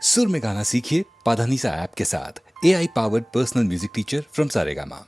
सुर में गाना सीखिए पाधानीसा ऐप के साथ। AI powered personal music teacher from Saregama.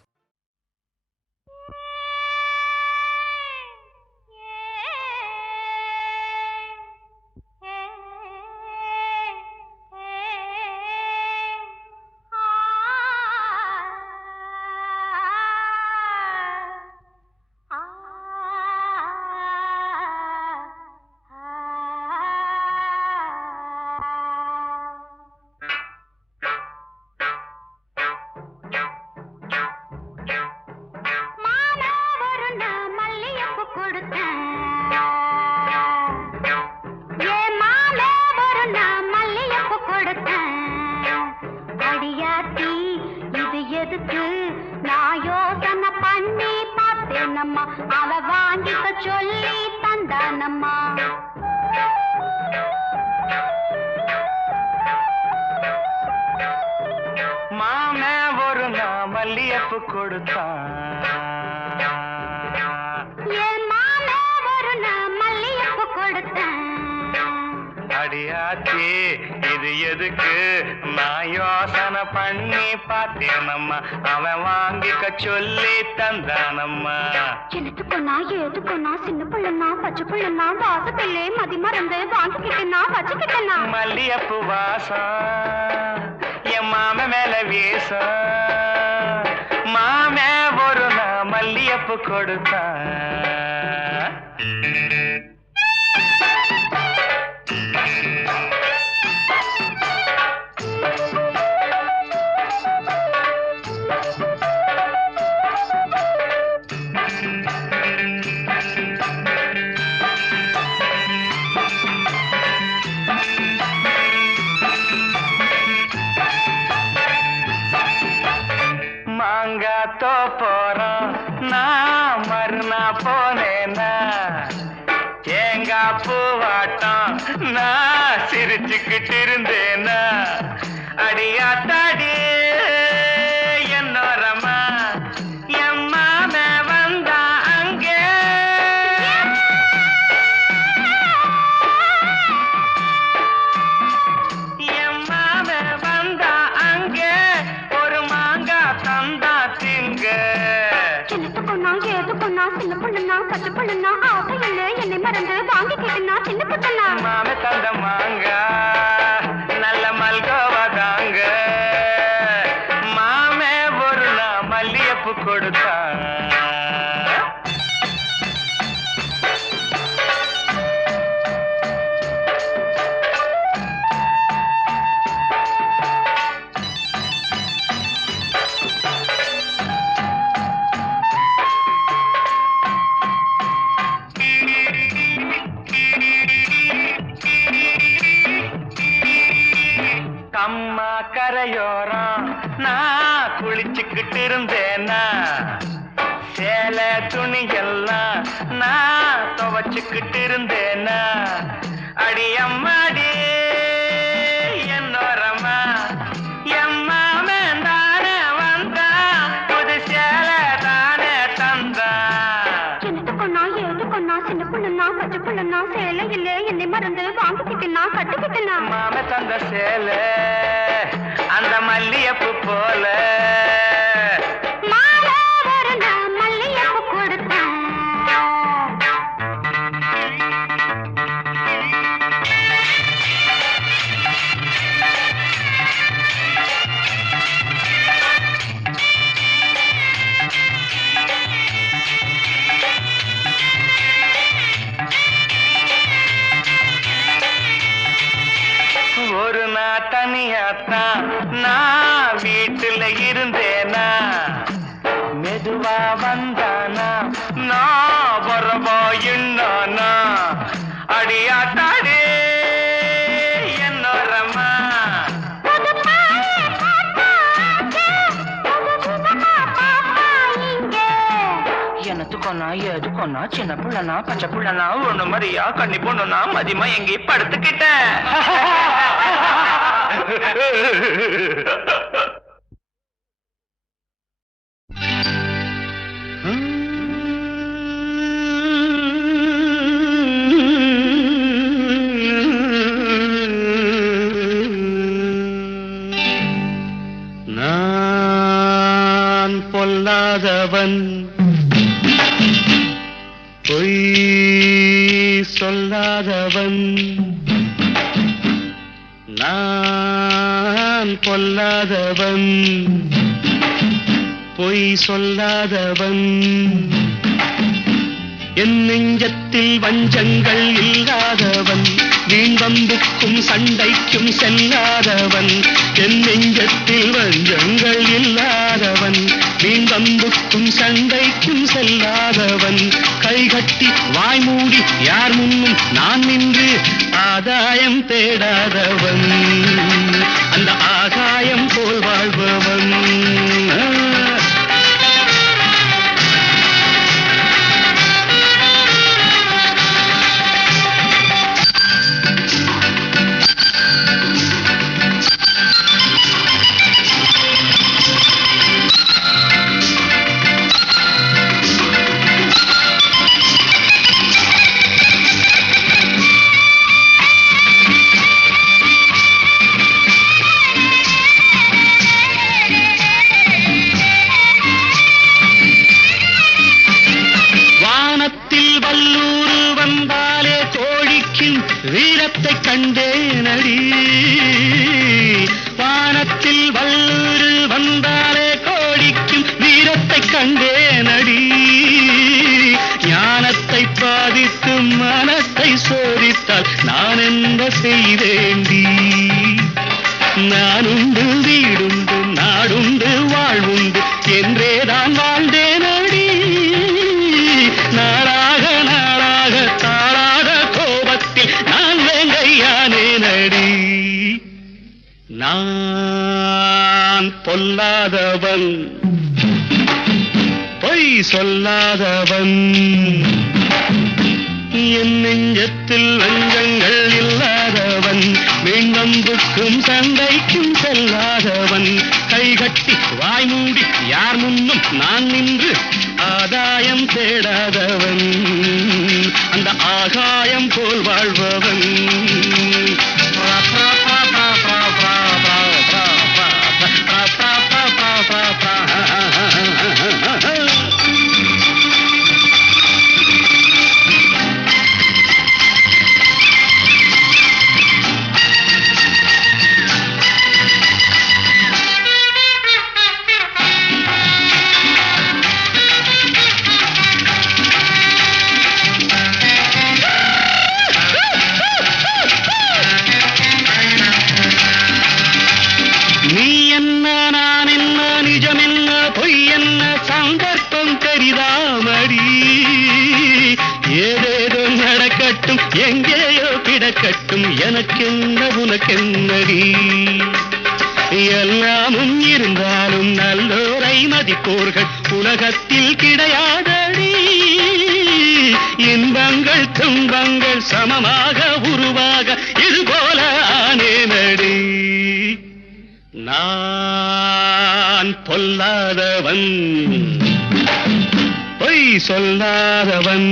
அடியாச்சி இது எதுக்கு நான் யோசனை பண்ணி பார்த்தேனம்மா அவன் வாங்கிக்க சொல்லி தந்தானம்மா. எனத்துக்குன்னா ஏதுக்குன்னா சின்ன பிள்ளைனா பச்சை பிள்ளைனா வாசத்திலே மதி மறந்து வாங்கிக்கிட்டேனா வச்சுக்கிட்டேனா மல்லியப்பு வாசம் என் மாம மேல வீசம் மாமே ஒரு நான் மல்லியப்பு கொடுத்தான். மாங்காத்தோ போறோம் நான் மறுநா போனேன்னா தேங்காய் பூவாட்டம் நான் சிரிச்சுக்கிட்டு இருந்தேன்னா அடியாத்தாடி என்னோரமா எம்மாம வந்தா அங்கே எம்மாம வந்தா அங்கே ஒரு மாங்காய் தந்தா திங்க. எனத்துக்குன்னா ஏதுக்குன்னா சின்ன பிள்ளைனா பச்சை பிள்ளைனா ஆசையில்லை என்னை மறந்து வாங்கிக்கிட்டேனா சின்ன பிள்ளைனா மாம தந்த மாங்கா நல்ல மல்கோவா தாங்க மாமே ஒரு நான் மல்லியப்பு கொடுத்தா. அம்மா கரையோரம் நான் குளிச்சுக்கிட்டு இருந்தேனா சேலை துணியெல்லாம் நான் துவச்சுக்கிட்டு இருந்தேனா அடி அம்மாடி என்னோரமா எம்மாமே தானே வந்தா புது சேலை தானே தந்தா. எனத்துக்குன்னா ஏதுக்குன்னா சின்ன பிள்ளைனா பச்சை பிள்ளைனா சேலையில்லை என்னை மறந்து வாங்கிக்கிட்டேனா கட்டிக்கிட்டேனா மாம தந்த சேலை அந்த மல்லியப்பு போல மாலை ஒரு நான் மல்லியப்பு கொடுத்தேன். ஒரு நாள் தனியாத்தான் நான் வீட்டுல இருந்தேனா மெதுவா வந்தானா நான் வரவா என்னானா அடியாத்தாடி என்னோரமா எனத்துக்கொன்னா எதுக்கொன்னா சின்ன பிள்ளைனா பச்சை பிள்ளைனா ஒண்ணு மாதிரியா கண்ணி பொண்ணுனா மதியமா எங்கே படுத்துக்கிட்டேன். சொல்லாதவன் பொய் சொல்லாதவன் நான் பொல்லாதவன் பொய் சொல்லாதவன் என் நெஞ்சத்தில் வஞ்சங்கள் இல்லாதவன் வீண்வம்புக்கும் சண்டைக்கும் செல்லாதவன் என் நெஞ்சத்தில் வஞ்சங்கள் இல்லாதவன் வீண்வம்புக்கும் சண்டைக்கும் செல்லாதவன் கைகட்டி வாய்மூடி யார் முன்னும் நான் நின்று ஆதாயம் தேடாதவன் அந்த ஆகாயம் போல் வாழ்பவன் வீரத்தை கண்டேனடி வானத்தில் வல்லூரு வந்தாலே கோடிக்கும் வீரத்தை கண்டேனடி ஞானத்தை பாதித்து மனத்தை சோதித்தால் நான் என்ன செய்தேண்டி நானுண்டு வீடுண்டு நாடுண்டு வாழ்வுண்டு என்றேதான் வாழ்ந்தேனடி நாளாக நாளாக தாளாக கோபத்தில் நான் வேங்கையானேனடி நான் பொல்லாதவன் பொய் சொல்லாதவன் என் நெஞ்சத்தில் வஞ்சங்கள் இல்லாதவன் வீண்வம்புக்கும் சண்டைக்கும் செல்லாதவன் கைகட்டி வாய்மூடி யார் முன்னும் நான் நின்று ஆதாயம் தேடாதவன் அந்த ஆகாயம் போல் வாழ்பவன் ஏதேதோ நடக்கட்டும் எங்கேயோ கிடக்கட்டும் எனக்கென்ன உனக்கென்னடி எல்லாமும் இருந்தாலும் நல்லோரை மதிப்போர்கள் உலகத்தில் கிடையாதடி இன்பங்கள் துன்பங்கள் சமமாக உருவாக இதுபோல ஆனேனடி நான் பொல்லாதவன் பொய் சொல்லாதவன்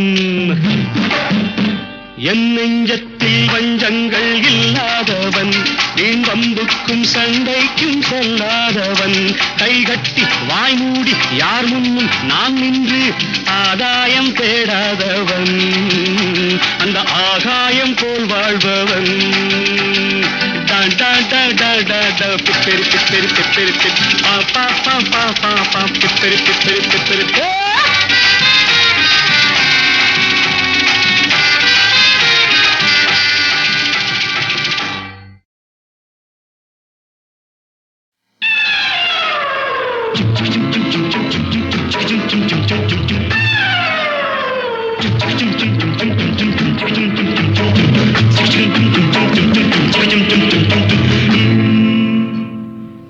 என் நெஞ்சத்தில் வஞ்சங்கள் இல்லாதவன் வீண்வம்புக்கும் சண்டைக்கும் செல்லாதவன் கைகட்டி வாய்மூடி யார் முன்னும் நான் நின்று ஆதாயம் தேடாதவன் அந்த ஆகாயம் போல் வாழ்பவன் பிப்பெரு பிப்பெரு பிப்பெரு பா பா பா பா பா பா பிப்பெரு பிப்பெரு பிப்பெரு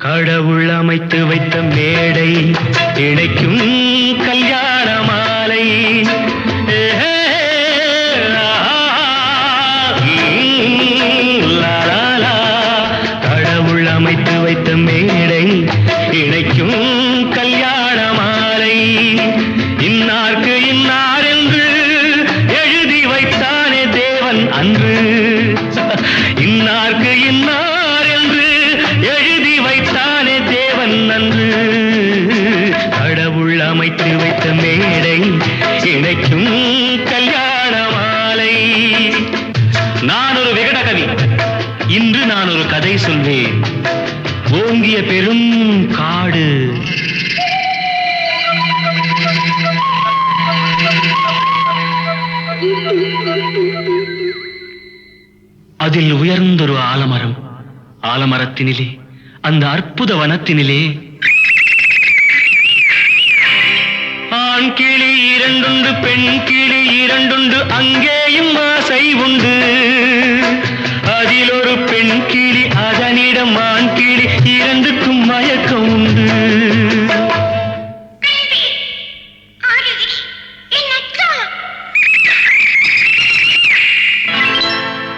கடவுள் அமைத்து வைத்த மேடை இணைக்கும் கல்யாண மாலை கடவுள் அமைத்து வைத்த மேடை இணைக்கும் கல்யாண மாலை இன்னார்க்கு இன்னார் என்று எழுதி வைத்தானே தேவன் அன்று இன்னார்க்கு இன்னார் என்று எழுதி வைத்தானே தேவன் அன்று கடவுள் அமைத்து நான் ஒரு கதை சொல்வேன். ஓங்கிய பெரும் காடு, அதில் உயர்ந்தொரு ஆலமரம். ஆலமரத்தினிலே, அந்த அற்புத வனத்தினிலே ஆண் கிளி இரண்டுண்டு, பெண் கிளி இரண்டுண்டு, அங்கேயும் ஆசை உண்டு. அதில் ஒரு பெண் கிளி, அதனிடம் ஆண் கிளி, இரண்டுக்கும் மயக்கம் உண்டு.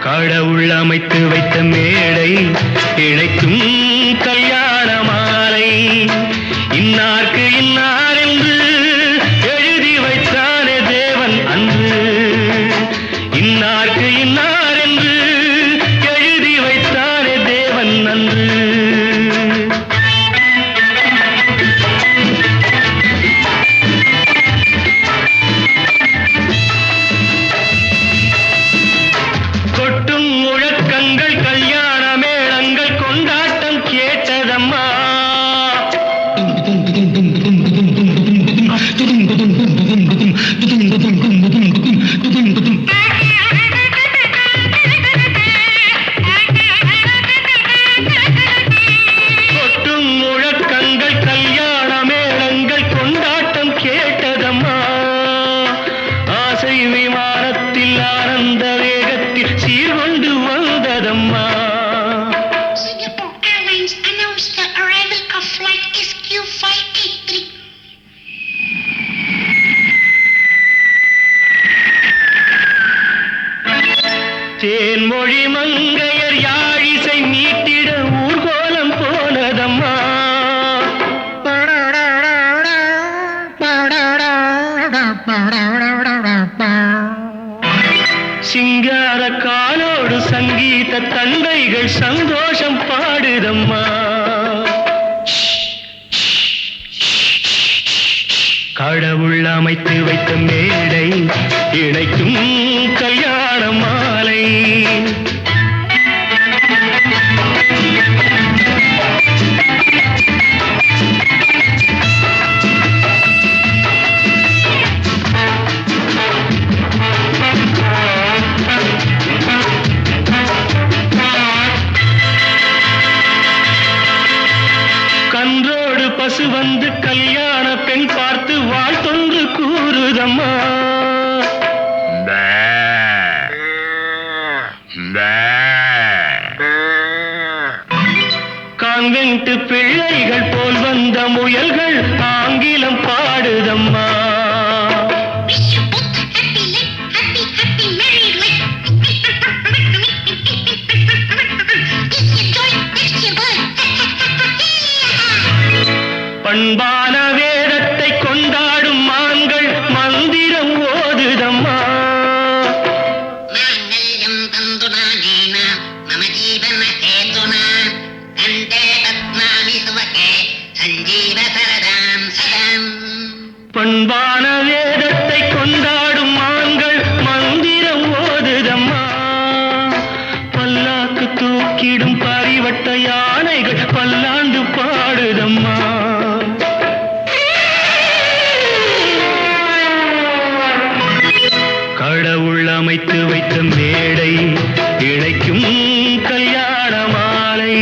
கடவுள் அமைத்து வைத்த மேடை, இணைக்கும் கல்யாண மாலை. இன்னார்க்கு இன்னார் என்று எழுதி வைத்தானே தேவன் அன்று. இன்னார்க்கு இன்னார் என்று எழுதி வைத்தானே தேவன் அன்று. கொட்டும் முழக்கங்கள், கல்யாண மேளங்கள், கொண்டாட்டம் கேட்டதம்மா. கொட்டும் முழக்கங்கள், கல்யாண மேளங்கள், கொண்டாட்டம் கேட்டதம்மா. ஆசை விமானத்தில் ஆனந்த வேகத்தில் சீர்கொண்டு வந்ததம்மா. Singapore Airlines announced the arrival of flight SQ583. Thenmozhi மங்கையர் யாழிசை மீட்டிட ஊர்கோலம் போனதம்மா. சிங்கார காலோடு சங்கீத தந்தைகள் சந்தோஷம் பாடுதம்மா. கடவுள் அமைத்து வைத்த மேடை, இணைக்கும் கல்யாண மாலை. கன்றோடு பசு வந்து கல்யாண பெண் பார்த்து வாழ்த்தொன்று கூறுதம்மா. கான்வென்ட் பிள்ளைகள் போல் வந்த முயல்கள் ஆங்கிலம் பாடுதம்மா. Wish you both a happy life, happy, happy married life. This your joy, next your birth. பண்பான வேதத்தை கொண்டாடும் மான்கள் மந்திரம் ஓதுதம்மா. माङ्गल्यं तन्तुनानेन मम जीवनहेतुना कण्ठे बध्नामि सुभगे सञ्जीव सरदां सदाम्. பண்பான வேதத்தை கொண்டாடும் மான்கள் மந்திரம் ஓதுதம்மா. பல்லாக்கு தூக்கிடும் பரிவட்ட யானைகள் பல்லாண்டு பாடுதம்மா. கடவுள் அமைத்து வைத்த மேடை, இணைக்கும் கல்யாண மாலை.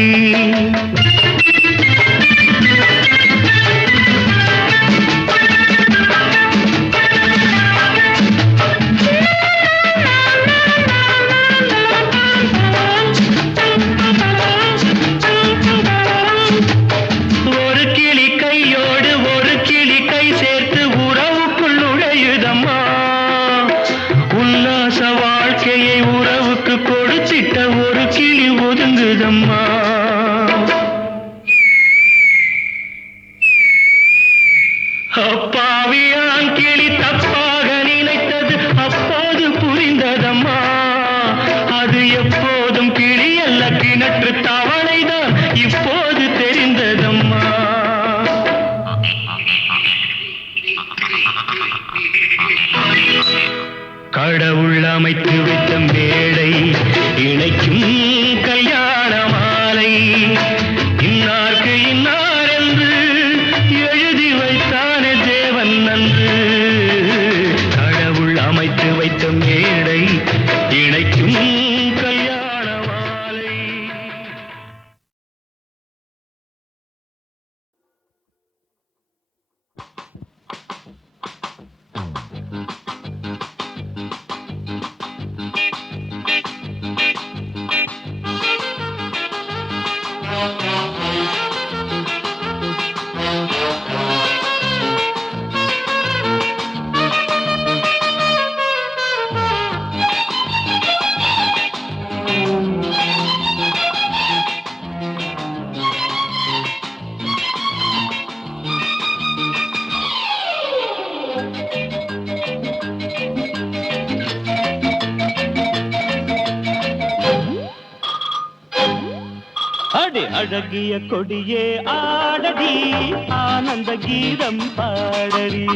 மாலை இன்னார்க்கு இன்னார் என்று எழுதி வைத்தானே தேவன் நன்று கடவுள் அமைத்து வைத்த மேடை இணைக்கும் கல்யாண மாலை. அடி அழகிய கொடியே ஆடடி ஆனந்த கீதம் பாடடி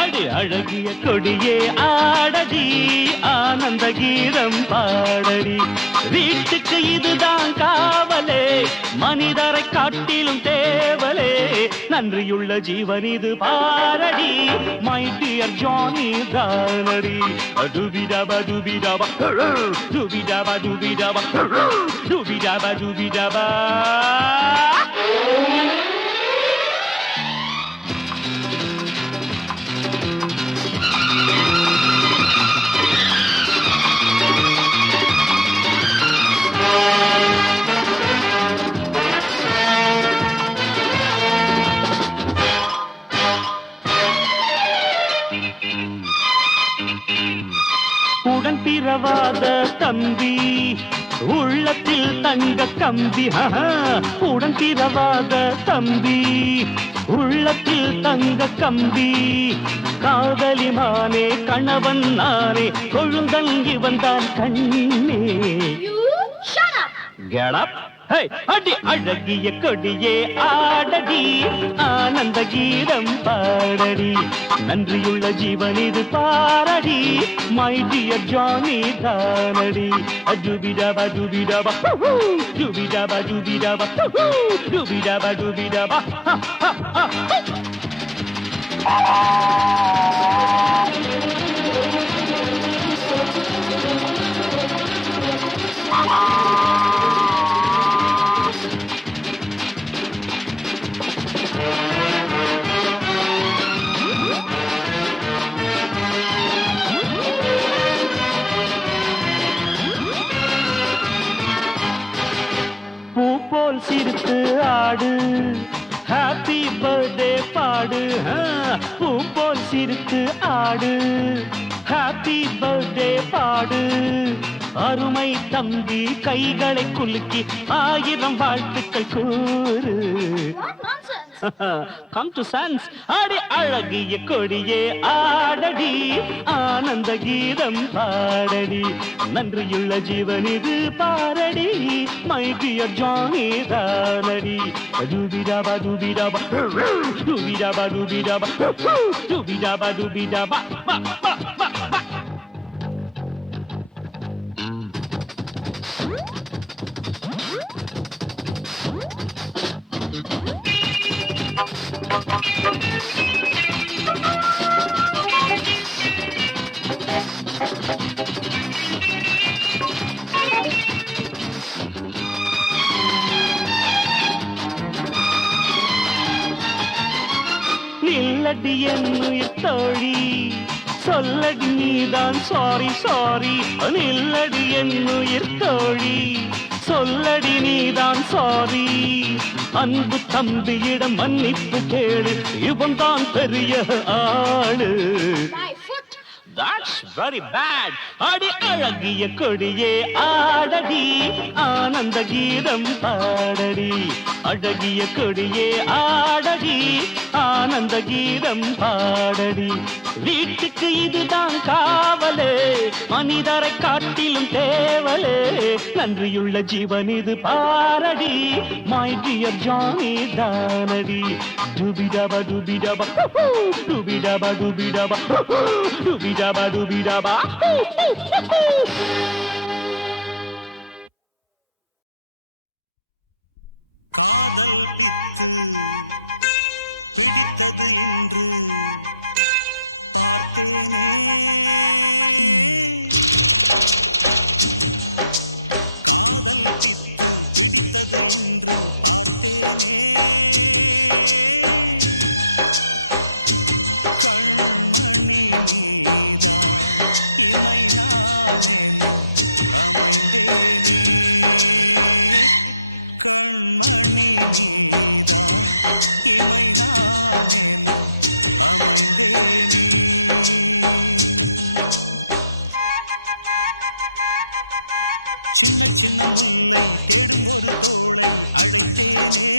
அடி அழகிய கொடியே ஆடடி ஆனந்த கீதம் பாடடி வீட்டுக்கு இதுதான் காவலே மனிதரை காட்டிலும் தேவலே நன்றியுள்ள ஜீவன் இது பாரடி மை டியர் ஜானி தானடி டுபிடபா டுபிடபா டுபிடபா டுபிடபா டுபிடபா டுபிடபா உடன் பிறவாத தம்பி உள்ளத்தில் தங்க கம்பி உடன் பிறவாத தம்பி உள்ளத்தில் தங்க கம்பி காதலிமானே கணவன் நானே கொழுந்தன் இவன் தான் கண்ணே Get up. Hey, அடி அழகிய கொடியே ஆடடி ஆனந்த கீதம் பாடடி நன்றியுள்ள ஜீவன் இது பாரடி மை டியர் ஜானி தானடி டுபிடபா டுபிடபா டுபிடபா டுபிடபா டுபிடபா டுபிடபா பூ போல் சிரித்து ஆடு ஹாப்பி பர்த்டே பாடு பூ போல் சிரித்து ஆடு ஹாப்பி பர்த்டே பாடு அருமை தம்பி கைகளை குலுக்கி 1000 வாழ்த்துக்கள் கூறு Come to sense. அடி அழகிய கொடியே ஆடடி ஆனந்த கீதம் பாடடி நன்றியுள்ள ஜீவன் இது பாரடி மை டியர் ஜானி தானடி டுபிடபா டுபிடபா டுபிடபா டுபிடபா டுபிடபா டுபிடபா நில்லடி என்னுயிர் தோழி சொல்லடி நீதான் சாரி சாரி நில்லடி என்னுயிர் தோழி சொல்லடி நீதான் சாரி அன்பு தம்பியிடம் மன்னிப்பு கேளு இவன் தான் பெரிய ஆளு That's very bad. அடி அழகிய கொடியே ஆடடி ஆனந்த கீதம் பாடடி அழகிய கொடியே ஆடடி ஆனந்த கீதம் பாடடி வீட்டுக்கு இதுதான் காவலே மனிதரை காட்டிலும் தேவலே நன்றியுள்ள ஜீவன் இது பாரடி மை டியர் ஜானி தானடி டுபிடபா டுபிடபா டுபிடபா டுபிடபா டுபிடபா டுபிடபா காதல் பித்து பிடித்தது இன்று பார்த்தேனே காதல் பித்து பிடித்தது இன்று பார்த்தேனே கண்மணி நீதான் இமை நானென அமைந்தேனே கண்மணி நீதான் இமை நானென அமைந்தேனே சின்ன சின்ன முல்லை தேடும் ஒரு தோளை அழைத்தேனே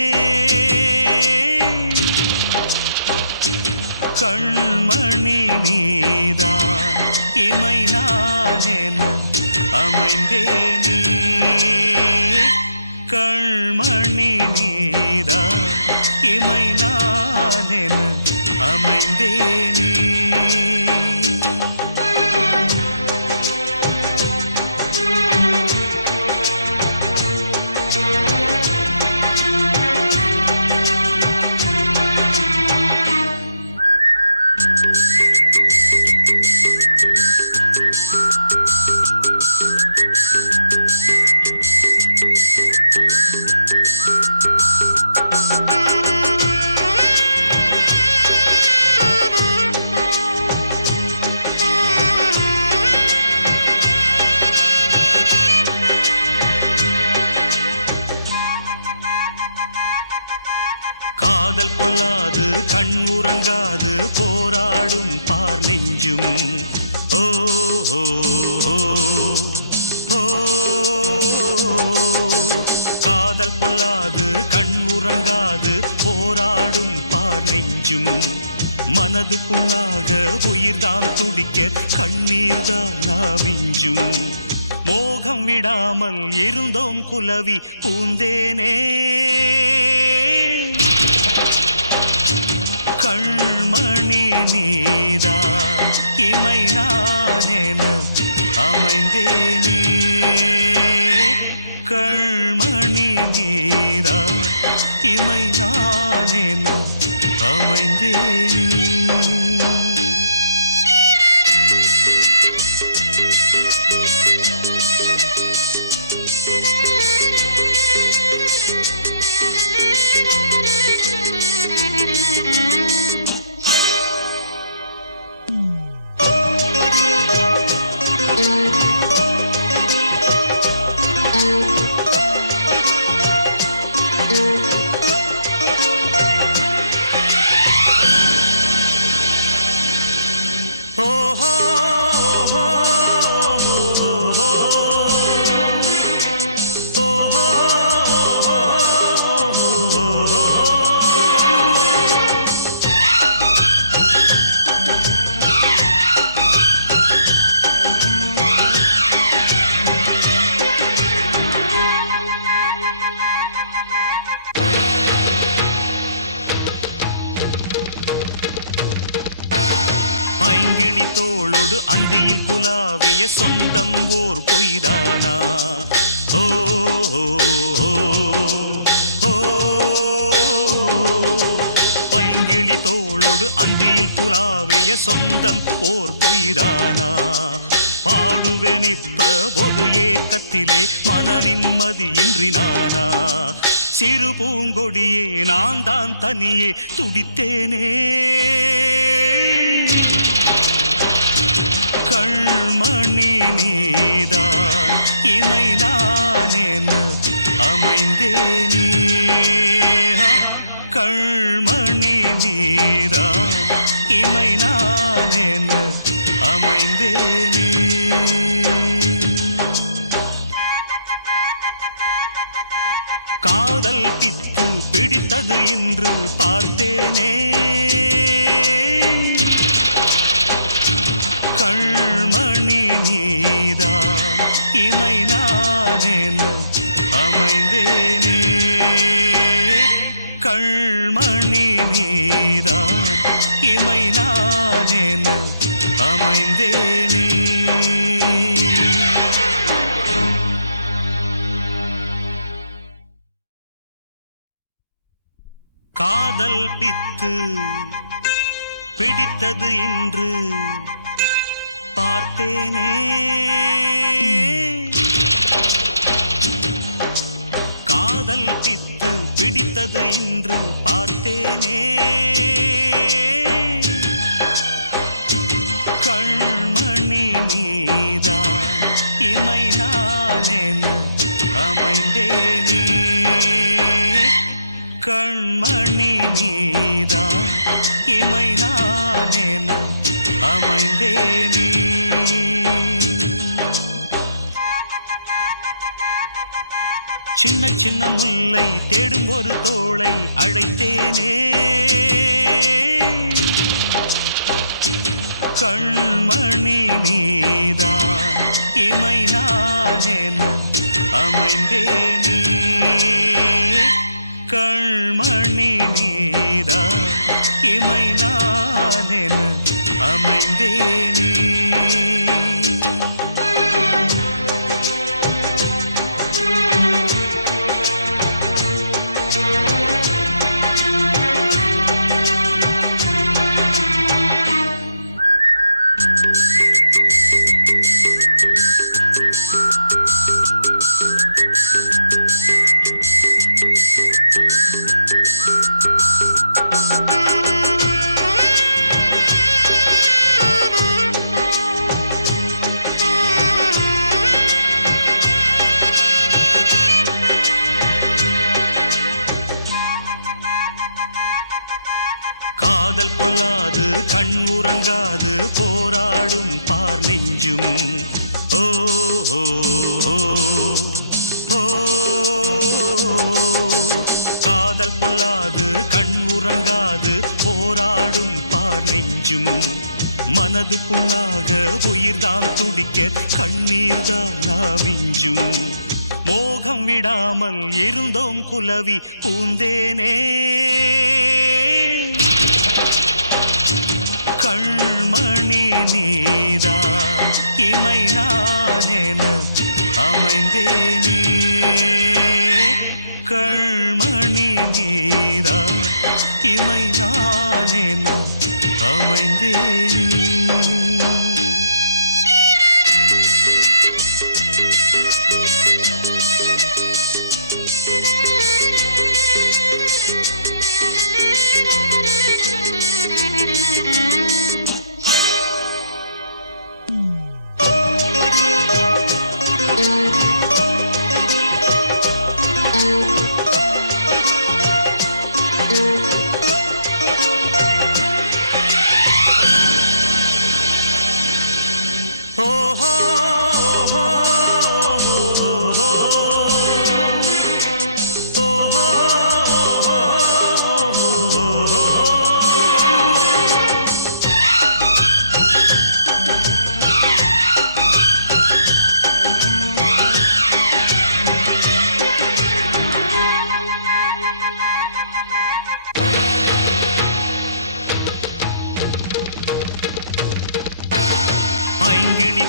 கண்மணி நீதான் இமை நானென அமைந்தேனே கண்மணி நீதான் இமை நானென அமைந்தேனே காதல் கொள்ளாது கண் உறங்காது போராடும் பார் நெஞ்சும் ஓ ஓ, ஓ, ஓ. காதல் கொள்ளாது கண் உறங்காது போராடும் பார் நெஞ்சும் மனது புண்ணாக உயிர்தான் துடிக்க கண்ணீர் தானா மிஞ்சும் மோகம் விடாமல் இருந்தோம் குலவி பூந்தேனே கண்மணி நீதான் இமை நானென அமைந்தேனே கண்மணி நீதான் இமை நானென அமைந்தேனே பைங்கிளி தோளோடு அந்தியில் குலாவிய சொந்தம் ஓர் பொய்தானா ஓ ஓ, ஓ, ஓ. பைங்கிளி தோளோடு அந்தியில் குலாவிய சொந்தம் ஓர் பொய்தானா பாடுவேன் இப்ப ஒரு ஏக்கத்திலே மன நிம்மதியின்றி நானா சிறு பூங்கொடியே நான் தான் தனியே துடித்தேனே கண்மணி நீதான் இமை நானென அமைந்தேனே கண்மணி நீதான் இமை நானென அமைந்தேனே காதல் பித்து பிடித்தது இன்று பார்த்தேனே கண்மணி நீதான் இமை நானென அமைந்தேனே கண்மணி நீதான் இமை நானென அமைந்தேனே காதல் பித்து பிடித்தது இன்று பார்த்தேனே காதல் பித்து பிடித்தது இன்று பார்த்தேனே கண்மணி நீதான் இமை நானென அமைந்தேனே கண்மணி நீதான் இமை நானென அமைந்தேனே சின்ன சின்ன முல்லை தேடும் ஒரு தோளை அழைத்தேனே கண்மணி நீதான் இமை நானென அமைந்தேனே கண்மணி நீதான் இமை நானென அமைந்தேனே காதல் பொல்லாது கண் உறங்காது போராடும் பார் நெஞ்சும் ஓ ஓ, ஓ, ஓ. காதல் பொல்லாது கண் உறங்காது போராடும் பார் நெஞ்சும் மனது புண்ணாக உயிர்தான் துடிக்க கண்ணீர் தானா மிஞ்சும் மோகம் விடாமல் இருந்தோம் குலவி பூந்தேனே கண்மணி நீதான் இமை நானென அமைந்தேனே கண்மணி நீதான் இமை நானென அமைந்தேனே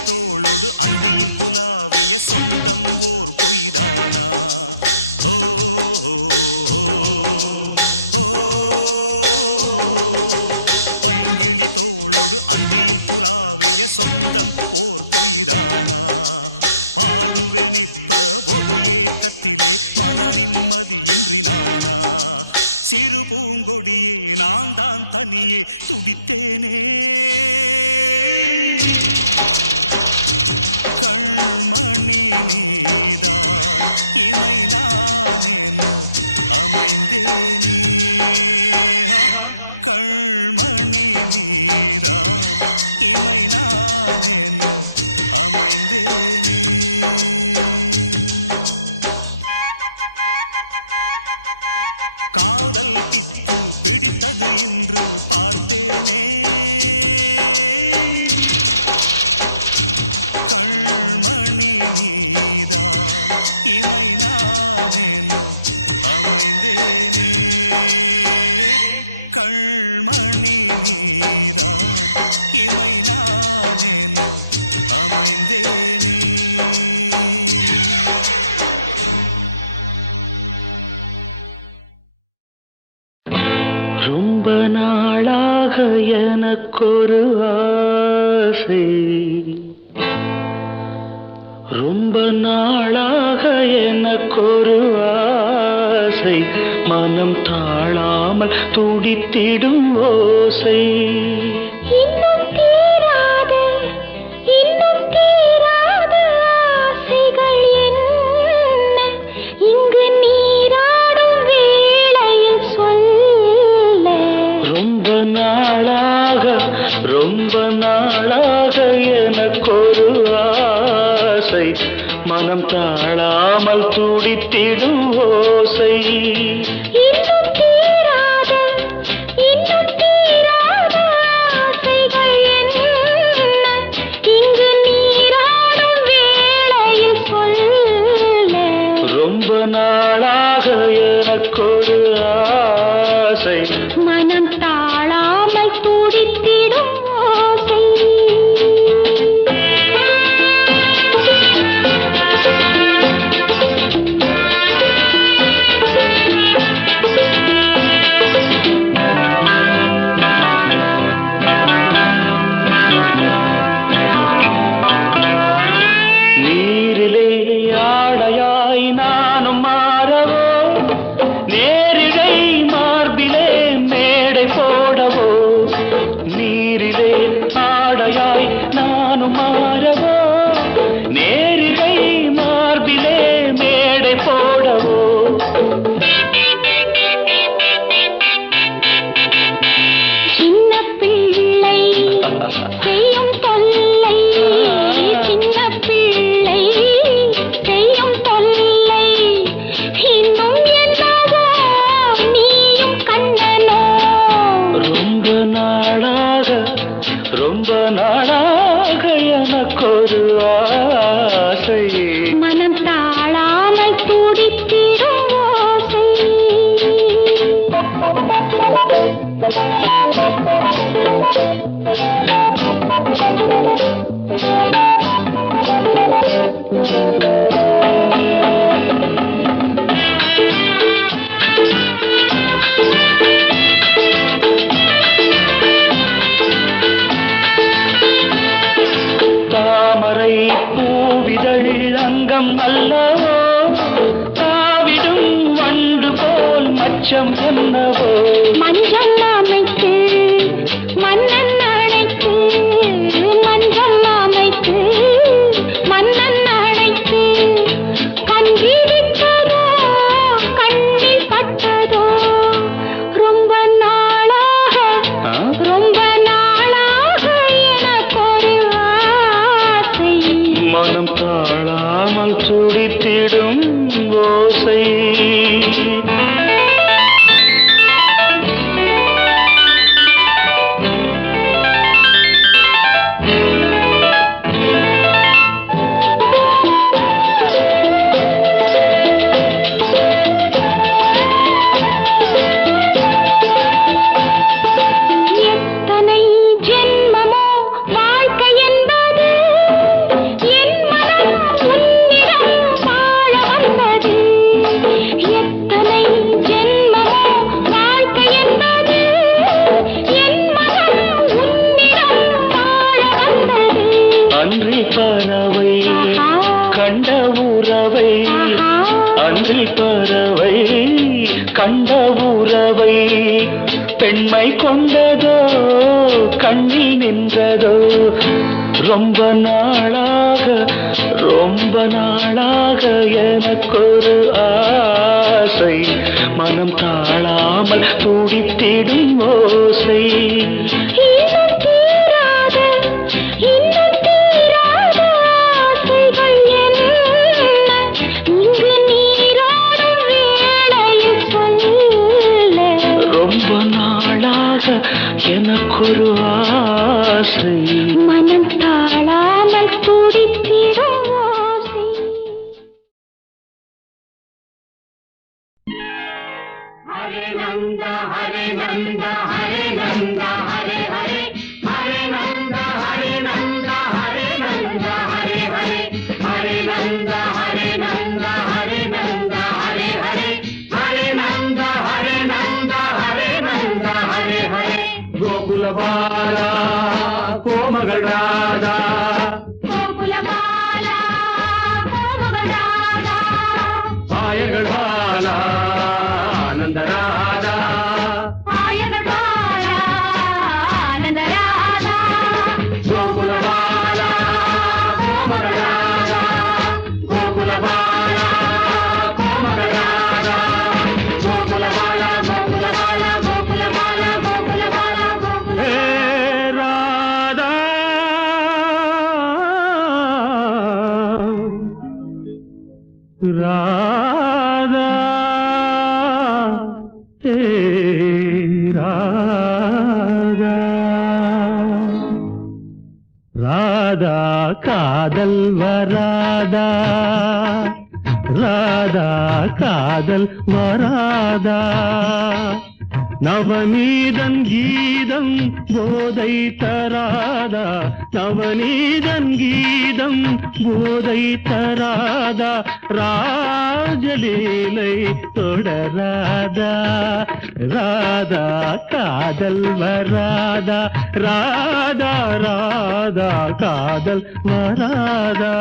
தோளோடு அந்தியில் குலாவிய சொந்தம் ஓர் பொய்தானா ஓ பைங்கிளி தோளோடு அந்தியில் குலாவிய சொந்தம் ஓர் பொய்தானா பாடுவேன் இப்ப ஒரு ஏக்கத்திலே மன நிம்மதியின்றி நானா சிறு பூங்கொடியே நான் தான் தனியே துடித்தேனே கண்மணி நீதான் இமை நானென அமைந்தேனே கண்மணி நீதான் இமை நானென அமைந்தேனே காதல் பித்து பிடித்தது என்று பார்த்தேனே கண்மணி நீதான் இமை நானென அமைந்தேனே கண்மணி நீதான் இமை நானென அமைந்தேனே எனக்கொரு ஆசை ரொம்ப நாளாக எனக்கொரு ஆசை மனம் தாழாமல் துடித்திடும் ஓசை இன்னும் தீராத ஆசைகள் என்ன இங்கு நீராடும் வேளையில் சொல்ல ரொம்ப நாளாக எனக்கொரு ஆசை மனம் தாழாமல் துடித்திடும் ஓசை இன்னும் தீராத ஆசைகள் என்ன இங்கு நீராடும் வேளையில் சொல்ல ரொம்ப நாளாக எனக்கொரு ஆசை மனம் தாழாமல் துடித்திடும் ஓசை நீரிலே ஆடையாய் நானும் மாறவோ நேரிடை மார்பிலே மேடை போடவோ நீரிலே ஆடையாய் நானும் மாறவோ நேரிடை மார்பிலே மேடை போடவோ சின்ன பிள்ளை செய்யும் தொல்லை சின்ன பிள்ளை செய்யும் தொல்லை இன்னும் என்னவோ நீயும் கண்ணனோ ரொம்ப நாளாக எனக்கொரு ஆசை மனம் தாழாமல் துடித்திடும் ஓசை தாமரை பூவிதழ் அங்கம் அல்லவோ தாவிடும் வண்டு போல் மச்சம் என்னவோ மஞ்சள் அமைத்து மன்னன் அழைத்து மஞ்சள் அமைத்து மன்னன் அழைத்து கண்டிருக்கிறதோ கண்ணில் பட்டதோ ரொம்ப நாளாக எனக்கொரு ஆசை மனம் தாழாமல் துடித்திடும் ஓசை எத்தனை ஜென்மமோ வாழ்க்கை என்பது என் மனம் உன்னிடம் வாழ வந்தது எத்தனை ஜென்மமோ வாழ்க்கை என்பது என் மனம் உன்னிடம் வாழ வந்தது அன்றி பறவை கண்ட உறவை அன்றி பறவை கண்ட உறவை பெண்மை கொண்டதோ கண்ணில் நின்றதோ ரொம்ப நாளாக எனக்கொரு ஆசை மனம் தாழாமல் துடித்திடும் ஓசை இன்னும் தீராத ஆசைகள் என்ன இங்கு நீராடும் வேளையில் சொல்ல ரொம்ப நாளாக எனக்கொரு ஆசை மனம் தாழாமல் துடித்திடும் ஓசை ஹரே நந்த ஹரே நந்த ஹரே நந்த ஹரே ஹரே ஹரே நந்த ஹரே நந்த ஹரே நந்த ஹரே ஹரே ஹரே நந்த ஹரே நந்த ஹரே நந்த ஹரே ஹரே ஹரே நந்த ஹரே நந்த ஹரே நந்த ஹரே ஹரே கோகுல காதல் வராதா ராதா காதல் வராதா நவநீதன் கீதம் போதை தராதா நவநீதன் கீதம் போதை தராதா ராஜலீலை தொடராதா ராதா காதல் வராதா ராதா ராதா காதல் வராதா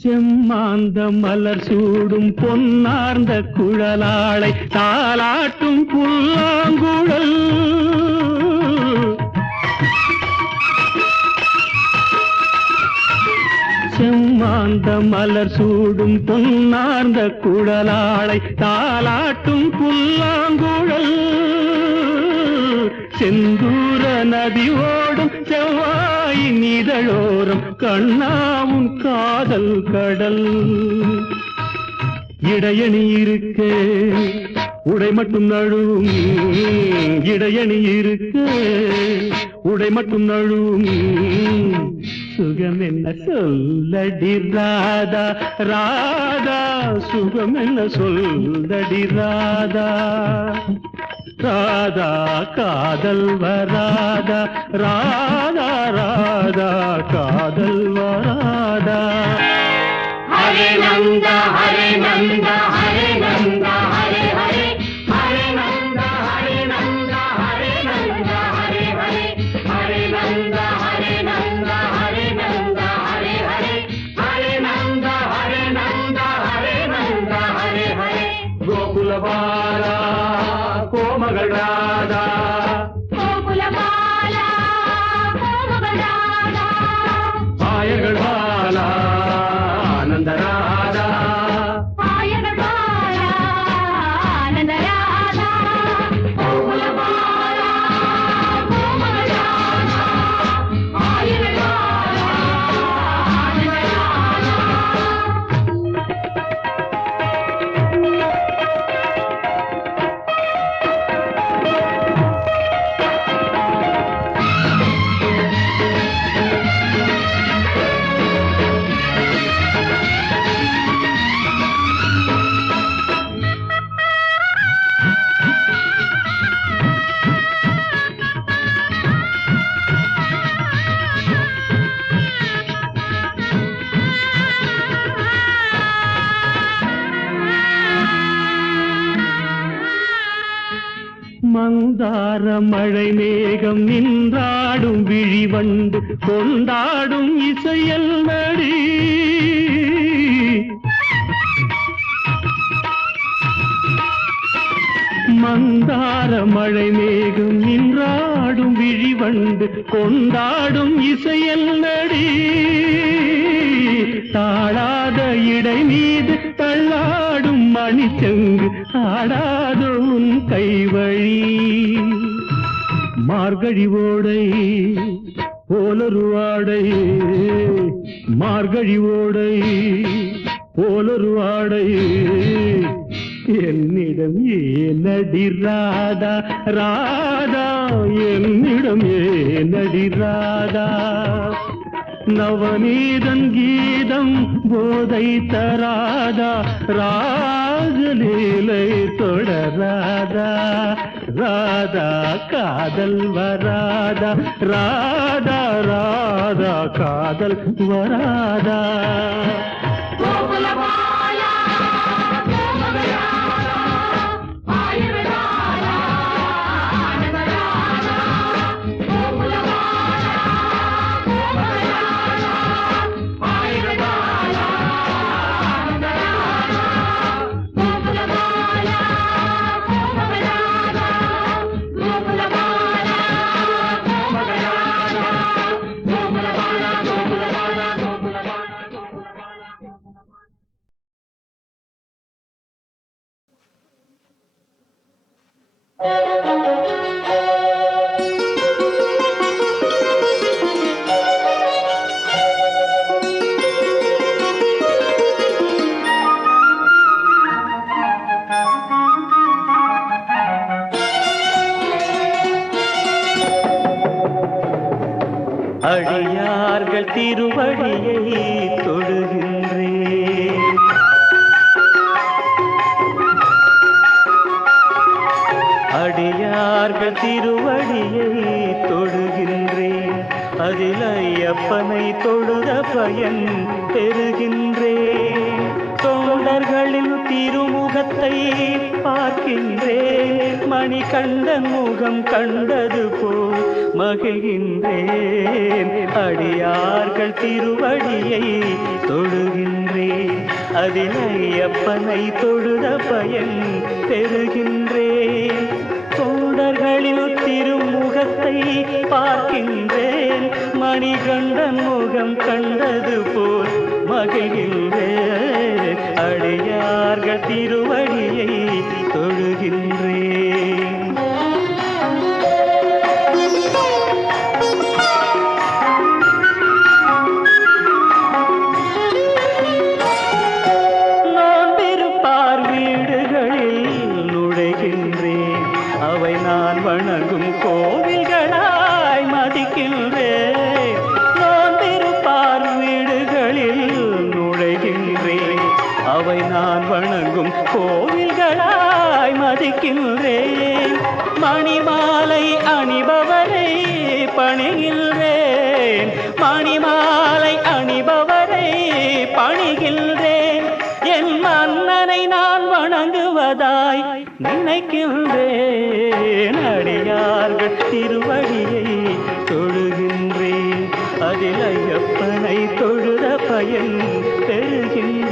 செம்மாந்த மலர் சூடும் பொன்னார்ந்த குழலாளை தாலாட்டும் புல்லாங்குழல் செம்மாந்த மலர் சூடும் பொன்னார்ந்த குழலாளை தாலாட்டும் புல்லாங்குழல் செந்தூர நதி ஓடும் செவ்வாயின் இதழோரம் கண்ணாவும் காதல் கடல் இடையணி இருக்க உடை மட்டும் நழுவும் இடையணி இருக்க உடை மட்டும் நழுவும் சுகம் என்ன சொல்லடி ராதா ராதா சுகம் என்ன சொல்லடி ராதா ராதா காதல் வராதா ராதா ராதா காதல் வராதா ஹரே நந்த ஹரே நந்த ஹரே நந்த ஹரே ஹரே ஹரே நந்த ஹரே நந்த ஹரே நந்த ஹரே ஹரே ஹரே நந்த ஹரே நந்த ஹரே நந்த ஹரே ஹரே ஹரே நந்த ஹரே நந்த ஹரே நந்த ஹரே ஹரே கோகுல பாலா கோமகள் ராதா கோகுல பாலா கோமகள் ராதா பாயர்கள் பாலா ஆனந்த ராதா பாயகள் பாலா ஆனந்த ராதா கோகுல பாலா கோமகள் ராதா பாயகள் பாலா ஆனந்த ராதா மந்தார மழை மேகம் நின்றாடும் விழிவண்டு கொண்டாடும் இசையல் நடி மந்தார மழை மேகம் நின்றாடும் விழிவண்டு கொண்டாடும் இசையல் நடி தாழாத இடை மீது தள்ளாடும் மணிச்சங்கு ஆடாத உன் கைவழி மார்கழி ஓடை போலொரு ஆடை மார்கழி ஓடை போலொரு ஆடை என்னிடம் ஏனடி ராதா ராதா என்னிடம் ஏனடி ராதா நவநீதன் கீதம் போதை தராதா ராஜலீலை தொடராதா ராதா காதல் வராதா ராதா ராதா காதல் வராதா கோகுல பாலா கோமகள் ராதா பாயகள் பாலா ஆனந்த ராதா கோகுல பாலா கோமகள் ராதா அடியார்கள் திருவடியை தொழுகின்றேன். அடியார்கள் திருவடியை தொழுகின்றேன். அதில் ஐயப்பனை தொழுத பயன் பெறுகின்றேன். தொண்டர்களின் திருமுகத்தை பார்க்கின்றேன். மணிகண்டன் முகம் கண்டது போல் மகிழ்கின்றேன். அடியார்கள் திருவடியை தொழுகின்றேன். அதில் ஐயப்பனை தொழுத பயன் பெறுகின்றேன். தொண்டர்களின் திருமுகத்தை பார்க்கின்றேன். மணிகண்டன் முகம் கண்டது போல் மகிழ்கின்றேன். அடியார்கள் திருவடியை தொழுகின்றேன். நோன்பிருப்பார் வீடுகளில் நுழைகின்றேன். அவை நான் வணங்கும் கோவில்களாய் மதிக்கின்றேன். நோன்பிருப்பார் வீடுகளில் நுழைகின்றேன். அவை நான் வணங்கும் கோவில்களாய் மதிக்கின்றேன். மணிமாலை அணிபவரை பணிகின்றேன். மணிமாலை அணிபவரை பணிகின்றேன். என் மன்னனை நான் வணங்குவதாய் நினைக்கின்றேன். அடியார்கள் திருவடியை தொழுகின்றேன். அதில் ஐயப்பனை தொழுத பயன் பெறுகின்றேன்.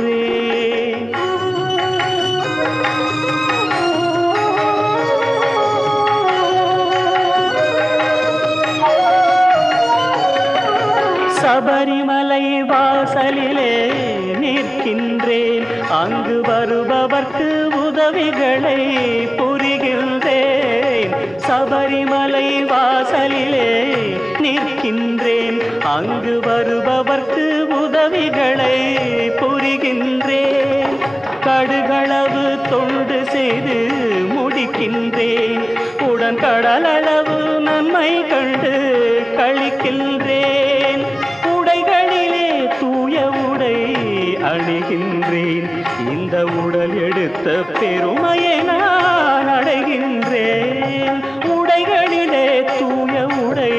சபரிமலை வாசலிலே நிற்கின்றேன். அங்கு வருபவர்க்கு உதவிகளை புரிகின்றேன். சபரிமலை வாசலிலே நிற்கின்றேன். அங்கு வருபவர்க்கு உதவிகளை புரிகின்றேன். கடுகளவு தொண்டு செய்து முடிக்கின்றேன். உடன் கடலளவு நன்மை கண்டு கழிக்கின்றேன். உடைகளிலே தூய உடை அணிகின்றேன். இந்த உடல் எடுத்த பெருமையை நான் அடைகின்றேன். உடைகளிலே தூய உடை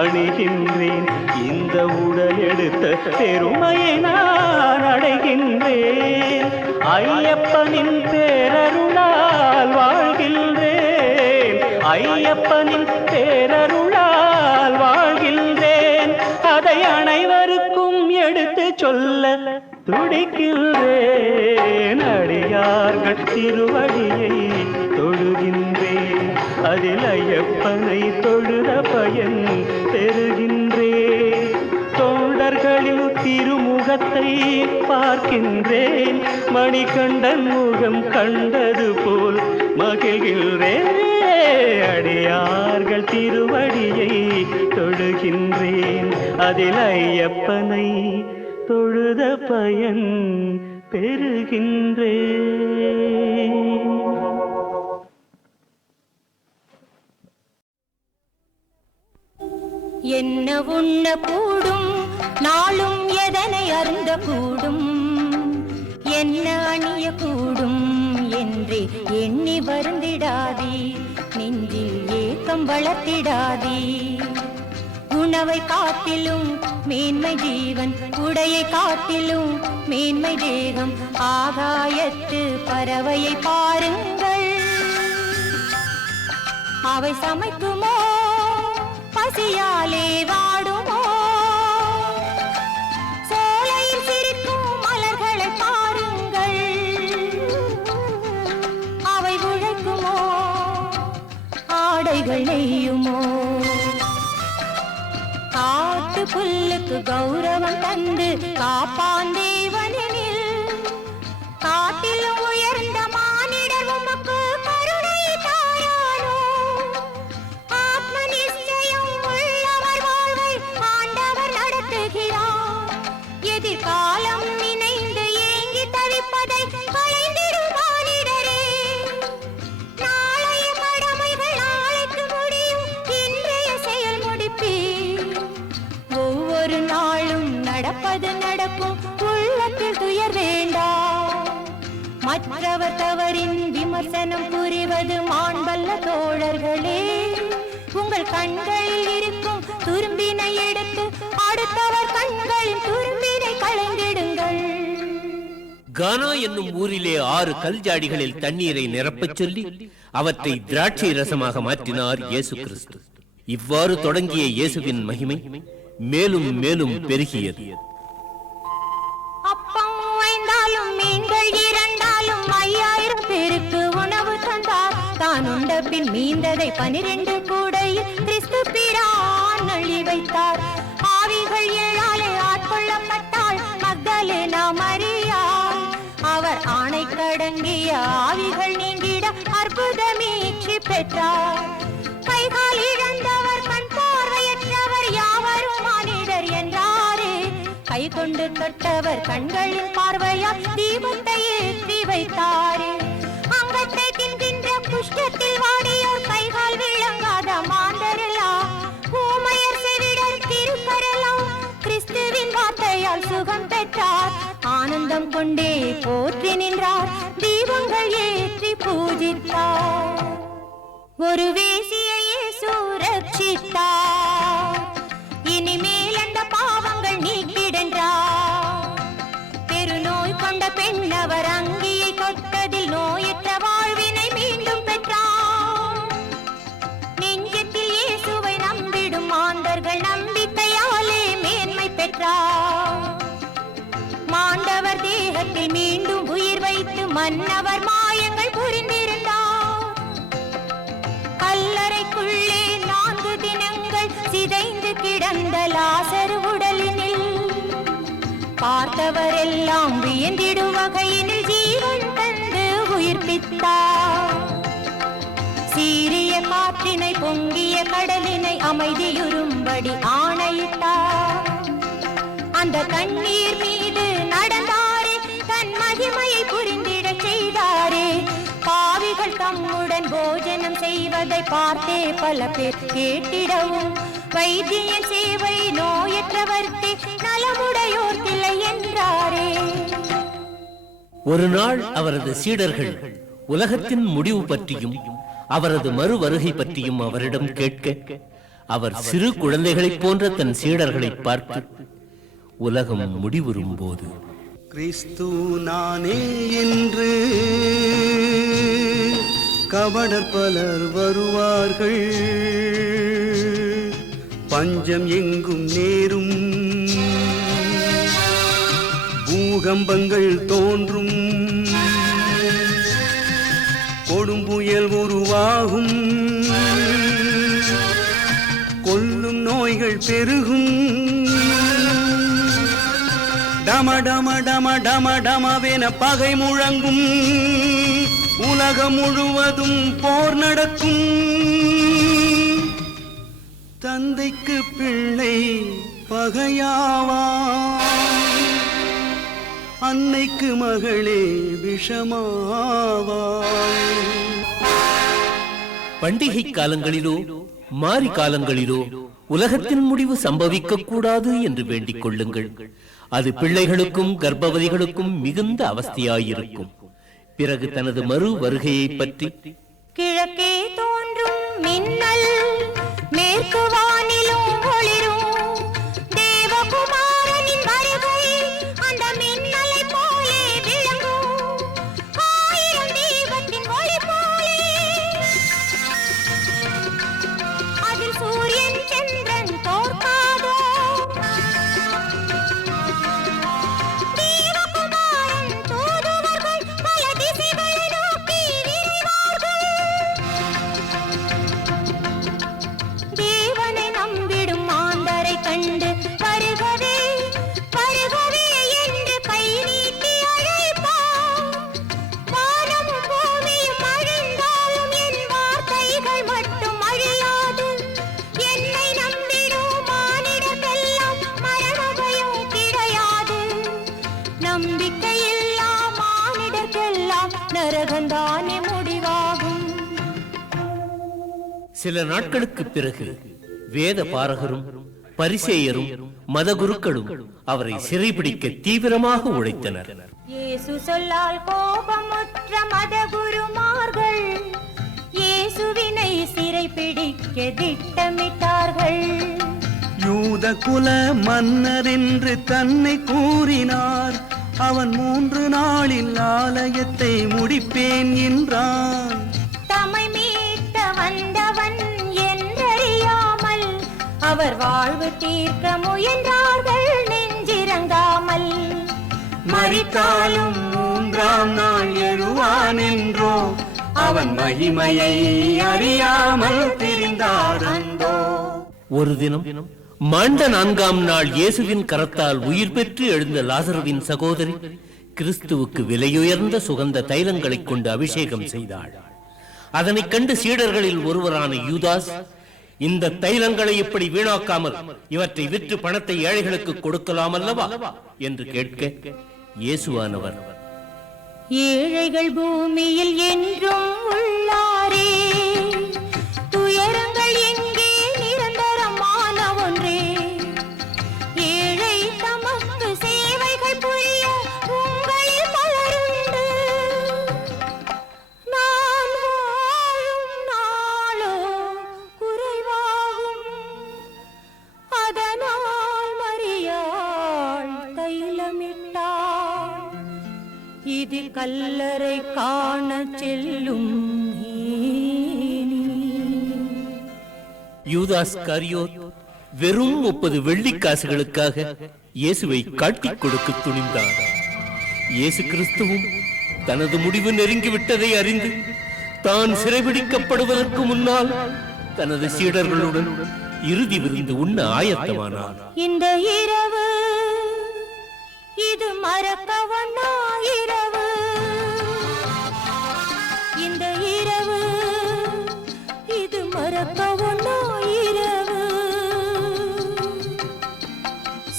அணிகின்றேன். இந்த உடல் எடுத்த பெருமையை நான் அடைகின்றேன். ஐயப்பனின் பேரருளால் வாழ்கின்றேன். ஐயப்பனின் பேரருளால் வாழ்கின்றேன். அதை அனைவருக்கும் எடுத்து சொல்ல துடிக்கின்றேன். அடியார்கள் திருவடியை தொழுகின்றேன். அதில் ஐயப்பனை தொழுத பயன் பெறுகின்றேன். தொண்டர்களின் திருமுகத்தை பார்க்கின்றேன். மணிகண்டன் முகம் கண்டது போல் மகிழ்கின்றேன். அடியார்கள் திருவடியை தொழுகின்றேன். அதில் ஐயப்பனை தொழுத பயன் பெறுகின்றேன். என்ன உண்ண கூடும் நாளும் எதனை அருந்த கூடும். என்ன அணிய கூடும் என்று எண்ணி வருந்திடாதே. நெஞ்சில் ஏக்கம் வளர்த்திடாதே. உணவை காட்டிலும் மேன்மை ஜீவன். உடையை காட்டிலும் மேன்மை தேகம். ஆகாயத்து பறவையை பாருங்கள். அவை சமைக்குமோ பசியாலே வாடுமோ. சோலையில் சிரிக்கும் மலர்களை பாருங்கள். அவை உழைக்குமோ ஆடைகள் நெய்யுமோ. காட்டு புல்லுக்கு கௌரவம் தந்து காப்பான் தேவனில். காட்டில் உயர்ந்த மானிடர் உமக்கு கருணை தாயாட. மற்றவர் தவறின் விமர்சனம் புரிவது மாண்பல்ல தோழர்களே. உங்கள் கண்களில் இருக்கும் துரும்பினை எடுத்து அடுத்தவர் கண்களின் துரும்பினை களைந்திடுங்கள். கானா என்னும் ஊரிலே 6 கல் ஜாடிகளில் தண்ணீரை நிரப்பச் சொல்லி அவற்றை திராட்சை ரசமாக மாற்றினார் இயேசு கிறிஸ்து. இவ்வாறு தொடங்கிய இயேசுவின் மகிமை மேலும் மேலும் பெருகியது. அப்பம் 5 மீன்கள் 2 5000 பேருக்கு உணவு தந்தார். தான் உண்ட பின் மீந்ததை 12 கூடையில் கிறிஸ்து பிரான் அள்ளி வைத்தார். ஆவிகள் 7 ஆட்கொள்ளப்பட்டாள் மக்தலேனா மரியாள். அவர் ஆணை கடங்கிய ஆவிகள் நீங்கிட அற்புதமீட்சி பெற்றார். கைகால் இழந்தவர் கண் பார்வையற்றவர் யாவரும் மானிடர் என்றாரே. கை கொண்டு தொட்டவர் கண்களின் பார்வையால் தீபத்தை ஏற்றி வைத்தாரே. அங்கத்தை தின்கின்ற புஷ்டத்தில் வாடியோர் கைகால் விளங்காத மாந்தரெல்லாம் ஊமையர் செவிடர் திருக்கரெல்லாம் கிறிஸ்துவின் வார்த்தையால் சுகம் பெற்றார். ஆனந்தம் கொண்டே போற்றி நின்றார். தீபங்கள் ஏற்றி பூஜித்தார். ஒரு வேசியையே சுரட்சித்தார். இனிமேல் அந்த பாவங்கள் நீக்கிடென்றார். பெருநோய் கொண்ட பெண்ணவர் அங்கியை தொட்டதில் நோயற்ற வாழ்வினை மீண்டும் பெற்றார். நெஞ்சத்தில் இயேசுவை நம்பிடும் மாந்தர்கள் நம்பிக்கையாலே மேன்மை பெற்றார். மாண்டவர் தேகத்தில் மீண்டும் உயிர் வைத்து மன்னவர் மாயங்கள் புரிந்திருந்தார். கல்லறைக்குள்ளே 4 தினங்கள் சிதைந்து கிடந்த லாசரு உடலினில் பார்த்தவரெல்லாம் வியந்திடும் வகையினில் ஜீவன் தந்து உயிர்ப்பித்தார். சீரிய காற்றினை பொங்கிய கடலினை அமைதியுறும்படி ஆணையிட்டார். அந்த தண்ணீர் மீது நடந்தாரே தன் மகிமையை புரிந்திட செய்தாரே. பாவிகள் தம்முடன் போஜனம் செய்வதை பார்த்தே பல பேர் கேட்டிடவும் வைத்திய சேவை நோயற்றவர்க்கு நலமுடையோர் இல்லை என்றாரே. ஒரு நாள் அவரது சீடர்கள் உலகத்தின் முடிவு பற்றியும் அவரது மறு வருகை பற்றியும் அவரிடம் கேட்க, அவர் சிறு குழந்தைகளைப் போன்ற தன் சீடர்களை பார்த்து, உலகம் முடிவுறும் போது கிறிஸ்து நானே என்று கபடர் பலர் வருவார்கள். பஞ்சம் எங்கும் நேரும், பூகம்பங்கள் தோன்றும், கொடும்புயல் உருவாகும், கொல்லும் நோய்கள் பெருகும். டம டம டம டம டமவென பகை முழங்கும், உலகம் முழுவதும் போர் நடக்கும். தந்தைக்கு பிள்ளை பகையாவான், அன்னைக்கு மகளே விஷமாவாள். பண்டிகை காலங்களிலோ மாரி காலங்களிலோ உலகத்தின் முடிவு சம்பவிக்க கூடாது என்று வேண்டிக் கொள்ளுங்கள். அது பிள்ளைகளுக்கும் கர்ப்பவதிகளுக்கும் மிகுந்த அவஸ்தையாயிருக்கும். பிறகு தனது மறு வருகையை பற்றி, கிழக்கே தோன்றும் மின்னல் மேற்கு வானிலும் ஒளிரும், தேவகுமாரனின் வருகை அந்த மின்னலை போலே விளங்கும், 1000 தீபத்தின் ஒளி போலே. அதில் சூரியன் சந்திரன் தோற்காதோ, தேவகுமாரன் தூதுவர்கள் பல திசைகளை நோக்கி விரைவார்கள். தேவனை நம்பிடும் மாந்தரை கண்டு வருகவே வருகவே என்று கை நீட்டி அழைப்பார். வானமும் பூமியும் அழிந்தாலும் என் வார்த்தைகள் மட்டும் அழியாது. என்னை நம்பிடும் மானிடர்க்கெல்லாம் மரண பயம் கிடையாது. நம்பிக்கையில்லா மானிடர்க்கெல்லாம் நரகந்தானே முடிவாகும். சில நாட்களுக்கு பிறகு வேத பாரகரும் பரிசேயரும் மதகுருக்களும் அவரை சிறைபிடிக்க தீவிரமாக உழைத்தனர். இயேசு சொல்லால் கோபமுற்ற கூறினார். அவன் 3 நாளில் ஆலயத்தை முடிப்பேன் என்றான். தம்மை மீட்க வந்தவன் என்றறியாமல் அவர் வாழ்வு தீர்க்க முயன்றார்கள் நெஞ்சிரங்காமல். மரித்தாலும் 3ஆம் நாள் எழுவான் என்றோ அவன் மகிமையை அறியாமல் திரிந்தார் அன்றோ. ஒரு தினம் மாண்ட 4ஆம் நாள் இயேசுவின் கரத்தால் உயிர் பெற்று எழுந்த லாசருவின் சகோதரி கிறிஸ்துவுக்கு விலையுயர்ந்த சுகந்த தைலங்களைக் கொண்டு அபிஷேகம் செய்தாள். அதனைக் கண்டு சீடர்களில் ஒருவரான யூதாஸ், இந்த தைலங்களை இப்படி வீணாக்காமல் இவற்றை விற்று பணத்தை ஏழைகளுக்கு கொடுக்கலாம் அல்லவா என்று கேட்க, இயேசுவானவர், ஏழைகள் பூமியில் என்றும் உள்ளாரே, துயரங்கள் எங்கே நிரந்தரமான ஒன்றே. ஏழை தமக்கு சேவைகள் புரிய உங்களில் பலருண்டு. நான் வாழும் நாளோ குறைவாகும், அதனால் மரியாள் தைலமிட்டாள். இது கல்லறை காண செல்லும் மேனி. யூதாஸ் காரியோத் வெறும் 30 வெள்ளிக்காசுகளுக்காக இயேசுவை காட்டிக் கொடுக்க துணிந்தார். இயேசு கிறிஸ்துவும் தனது முடிவு நெருங்கிவிட்டதை அறிந்து தான் சிறைபிடிக்கப்படுவதற்கு முன்னால் தனது சீடர்களுடன் இறுதி விருந்து உண்ண ஆயத்தமானார். இந்த இரவு இது மறக்கவனா இரவு, இந்த இரவு இது மறக்கவனா இரவு.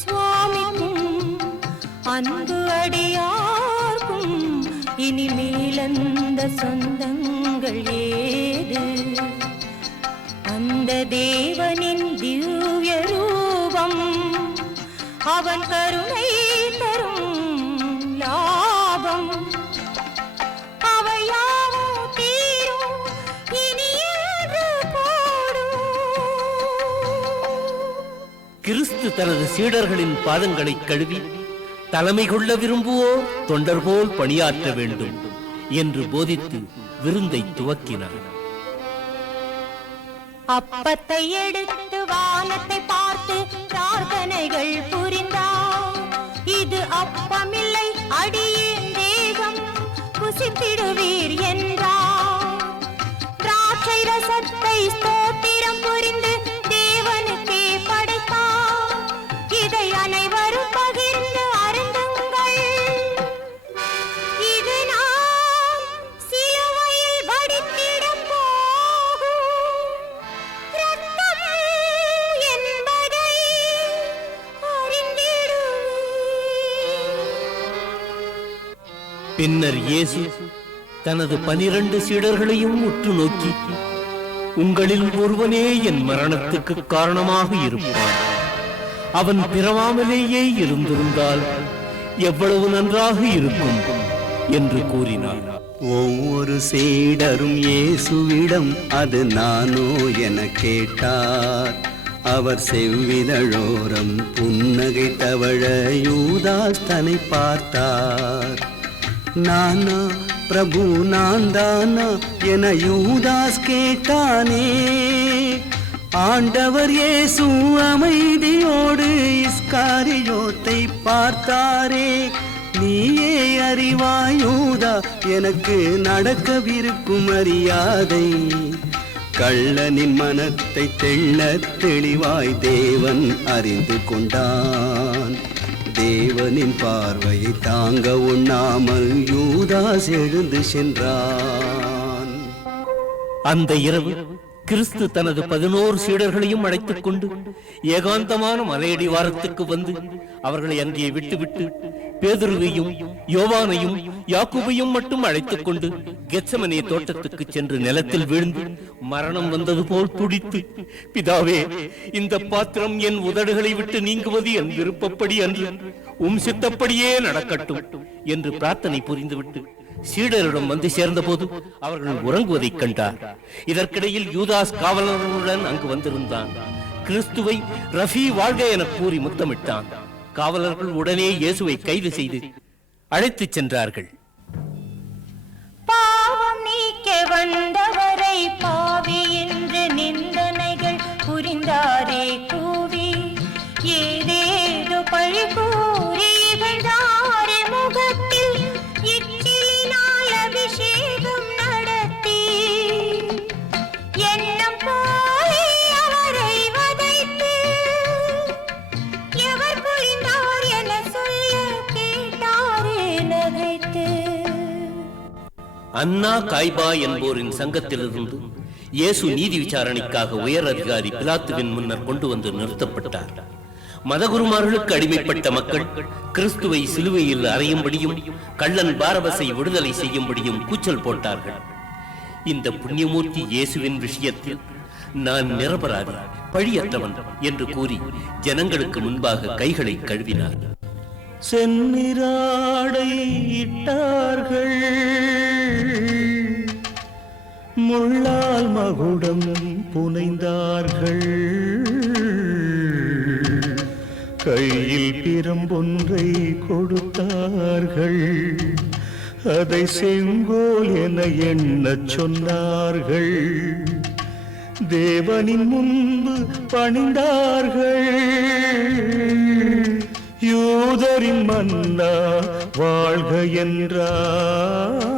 சுவாமிக்கும் அன்பு அடியார்க்கும் இனிமேலந்த சொந்தங்கள் ஏது. அந்த தேவனின் திவ்ய ரூபம், அவன் கருணை தரும் லாபம். அவையாவும் தீரும் இனி என்று கூடும். கிறிஸ்து தனது சீடர்களின் பாதங்களை கழுவி, தலைமை கொள்ள விரும்புவோர் தொண்டர் போல் பணியாற்ற வேண்டும் என்று போதித்து விருந்தை துவக்கினார். அப்பத்தை எடுத்து வானத்தை பார்த்து பிரார்த்தனைகள் புரிந்தார். இது அப்பமில்லை அடியேன் தேகம், புசித்திடுவீர் என்றார். திராட்சை ரசத்தை ஸ்தோத்திரம் புரிந்து தேவனுக்கே படைத்தார். இதை அனைவரும் பகிர்ந்து அருந்துங்கள். இது நான் சிலுவையில் வடித்திடப் போகும் இரத்தம் என்பதை அறிந்திடுவீர். பின்னர் இயேசு தனது 12 சீடர்களையும் உற்று நோக்கி, உங்களில் ஒருவனே என் மரணத்துக்கு காரணமாக இருப்பான். அவன் பிறவாமலேயே இருந்திருந்தால் எவ்வளவு நன்றாக இருக்கும் என்று கூறினார். ஒவ்வொரு சீடரும் இயேசுவிடம் அது நானோ என கேட்டார். அவர் செவ்விதழோரம் புன்னகை தவழ யூதாஸ் தன்னை பார்த்தார். நானா பிரபு நான் தானா என யூதாஸ் கேட்டானே. ஆண்டவர் இயேசு அமைதியோடு இஸ்காரியோத்தை பார்த்தாரே. நீயே அறிவாயூதா எனக்கு நடக்கவிருக்கும் மரியாதை. கள்ளனின் மனத்தை தெள்ளத் தெளிவாய் தேவன் அறிந்து கொண்டான். தேவனின் பார்வை தாங்க உண்ணாமல் யூதாஸ் எழுந்து சென்றான். அந்த இரவு கிறிஸ்து தனது 11 சீடர்களையும் அழைத்துக் கொண்டு ஏகாந்தமான மலையடிவாரத்துக்கு வந்து அவர்களை அங்கே விட்டுவிட்டு பேதுருவையும் யோவானையும் யாக்கோபையும் மட்டும் அழைத்துக் கொண்டு கெத்செமனே தோட்டத்துக்கு சென்று நிலத்தில் வீழ்ந்து மரணம் வந்தது போல் துடித்து, பிதாவே, இந்த பாத்திரம் என் உதடுகளை விட்டு நீங்குவது என் விருப்பப்படி அன்று, உம் சித்தப்படியே நடக்கட்டும் என்று பிரார்த்தனை புரிந்துவிட்டு சீடரிடம் வந்து சேர்ந்த போது அவர்கள் உறங்குவதைக் கண்டார். இதற்கிடையில் யூதாஸ் காவலர்களுடன் அங்கு வந்திருந்தான். கிறிஸ்துவை ரஃபி வாழ்க என கூறி முத்தமிட்டான். காவலர்கள் உடனே இயேசுவை கைது செய்து அழைத்துச் சென்றார்கள். பாவம் நீக்க வந்தவரை பாவி என்று நிந்தனைகள் புரிந்தாரே கூவி ஏதேதோ பழி கூறி இகழ்ந்தாரே முகத்தில் இக்கிலினால் அபிஷேகம் நடத்தி எண்ணம் போலே அவரை வதைத்து எவர் புரிந்தார் என சொல்ல கேட்டாரே நகைத்து. அன்னா காய்பா என்போரின் சங்கத்திலிருந்து இயேசு நீதி விசாரணைக்காக உயர் அதிகாரி பிலாத்துவின் முன்னர் கொண்டு வந்து நிறுத்தப்பட்டார். மதகுருமார்களுக்கு அடிமைப்பட்ட மக்கள் கிறிஸ்துவை சிலுவையில் அறையும்படியும் கள்ளன் பாரபஸை விடுதலை செய்யும்படியும் கூச்சல் போட்டார்கள். இந்த புண்ணியமூர்த்தி இயேசுவின் விஷயத்தில் நான் நிரபராதி, பழியற்றவன் என்று கூறி ஜனங்களுக்கு முன்பாக கைகளை கழுவினார். செந்நிராடை இட்டார்கள், முள்ளால் மகுடம் புனைந்தார்கள், கையில் பிரம்பொன்றை கொடுத்தார்கள், அதை செங்கோல் என எண்ணச் சொன்னார்கள், தேவனின் முன்பு பணிந்தார்கள், யூதரின் மன்னா வாழ்க என்றார்.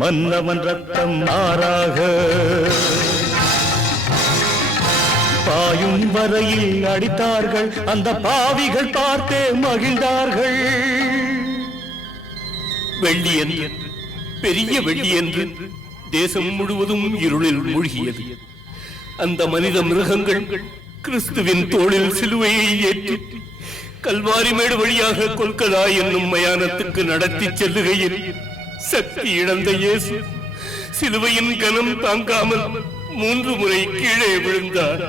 மன்னவன் ரத்தம் ஆறாக பாயும் வரையில் அடித்தார்கள், அந்த பாவிகள் பார்த்தே மகிழ்ந்தார்கள். வெள்ளியன் என்று, பெரிய வெள்ளியன் என்று தேசம் முழுவதும் இருளில் மூழ்கியது. அந்த மனித மிருகங்கள் கிறிஸ்துவின் தோளில் சிலுவையை ஏற்றி கல்வாரி மேடு வழியாக கொல்கதா என்னும் மயானத்துக்கு நடத்தி செல்லுகையில் சக்தி இழந்த இயேசு சிலுவையின் கனம் தாங்காமல் 3 முறை கீழே விழுந்தார்.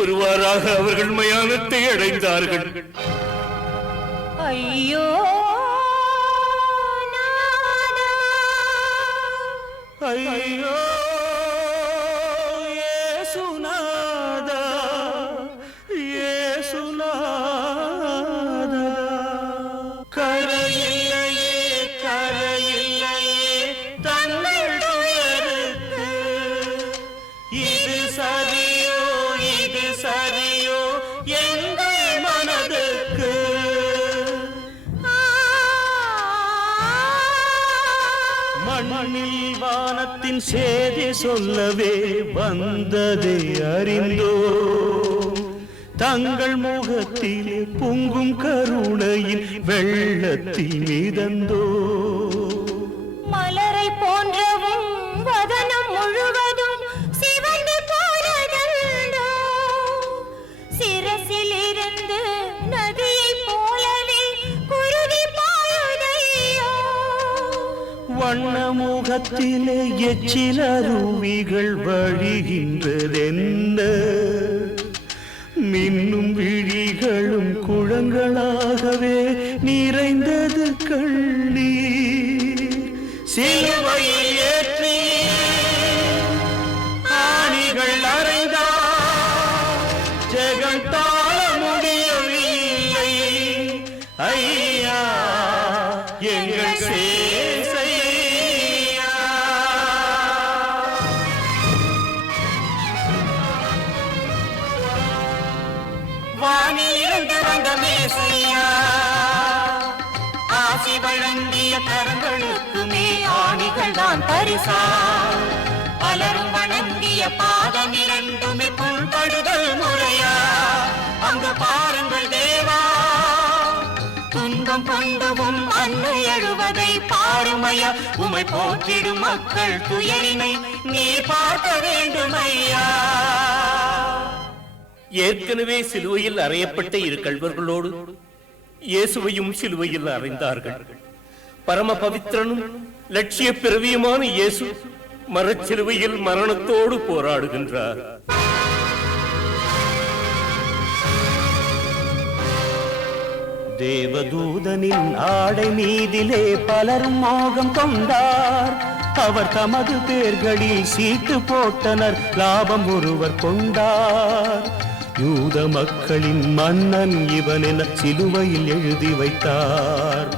ஒருவாறாக அவர்கள் மயானத்தை அடைந்தார்கள். ஐயோ ஐயோ இயேசுநாதா, இயேசுநாதா, கரையில்லையே கரையில்லையே தங்கள் துயருக்கு, இது சரியோ இது சரியோ எங்கள் மனதுக்கு. மண்ணில் வானத்தின் சேதி சொல்லவே வந்ததை அறிந்தோ, தங்கள் முகத்திலே பொங்கும் கருணையில் வெள்ளத்தில் மிதந்தோ. மலரை போன்றவும் வதனம் முழுவதும் சிவந்து போனதோ, சிரசில் இருந்து நதியை போலவே குருதி பாயுதையோ. வண்ண முகத்திலே எச்சில் அருவிகள் வழிகின்றதென்ன, மின்னும் விழிகளும் குழங்களாகவே நிறைந்தது கண்ணீர். சிலுவையில் ஏற்றி ஆணிகள் அறைந்தார், ஜெகம் தாழ முடியவில்லை ஐயா எங்கள் சேசையா. வானிலிருந்து வந்த மேசையா, ஆசி வழங்கிய கண்களுக்குமே ஆணிகள் தான் பரிசா. பலர் வணங்கிய பாதம் இரண்டுமே புல்படுதல் முறையா. அங்கு பாருங்கள் தேவா, துன்பம் கொண்டவும் அன்னை எழுவதை பாருமையா. உமை போற்றிடும் மக்கள் துயரினை நீ பார்க்க வேண்டும் ஐயா. ஏற்கனவே சிலுவையில் அறையப்பட்ட 2 கள்வர்களோடு இயேசுவையும் சிலுவையில் அறைந்தார்கள். பரம பவித்திரனும் லட்சிய பிறவியுமான இயேசு மரச்சிலுவையில் மரணத்தோடு போராடுகின்றார். தேவதூதனின் ஆடை மீதிலே பலர் மோகம் கொண்டார், அவர் தமது பேர்களில் சீட்டு போட்டனர், லாபம் ஒருவர் கொண்டார். யூத மக்களின் மன்னன் இவன் என சிலுவையில் எழுதி வைத்தார்.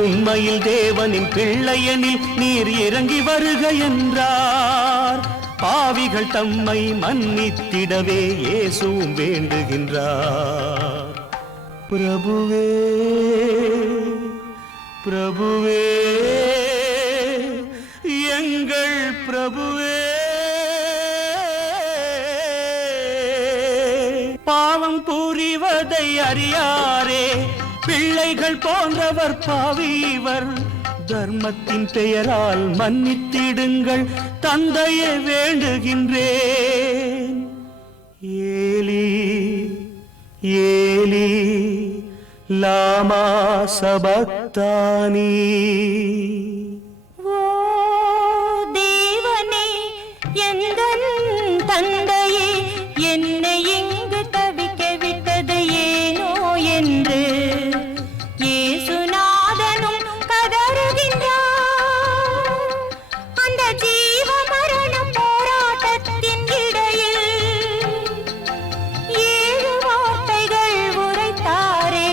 உண்மையில் தேவனின் பிள்ளையனில் நீர் இறங்கி வருக என்றார். பாவிகள் தம்மை மன்னித்திடவே இயேசு வேண்டுகின்றார். பிரபுவே பிரபுவே எங்கள் பிரபுவே, பாவம் புரிவதை அறியாரே பிள்ளைகள் போன்றவர் பாவிவர். தர்மத்தின் பெயரால் மன்னித்திடுங்கள் தந்தையை வேண்டுகின்றேன். ஏலி ஏலி லாமா சபக்தானி. ஓ தேவனே எந்தன் தந்தையே, என்னை இங்கு தவிக்க விட்டது ஏனோ என்று இயேசுநாதனும் கதறுகின்றார். அந்த ஜீவ மரண போராட்டத்தின் இடையில் 7 வார்த்தைகள் உரைத்தாரே,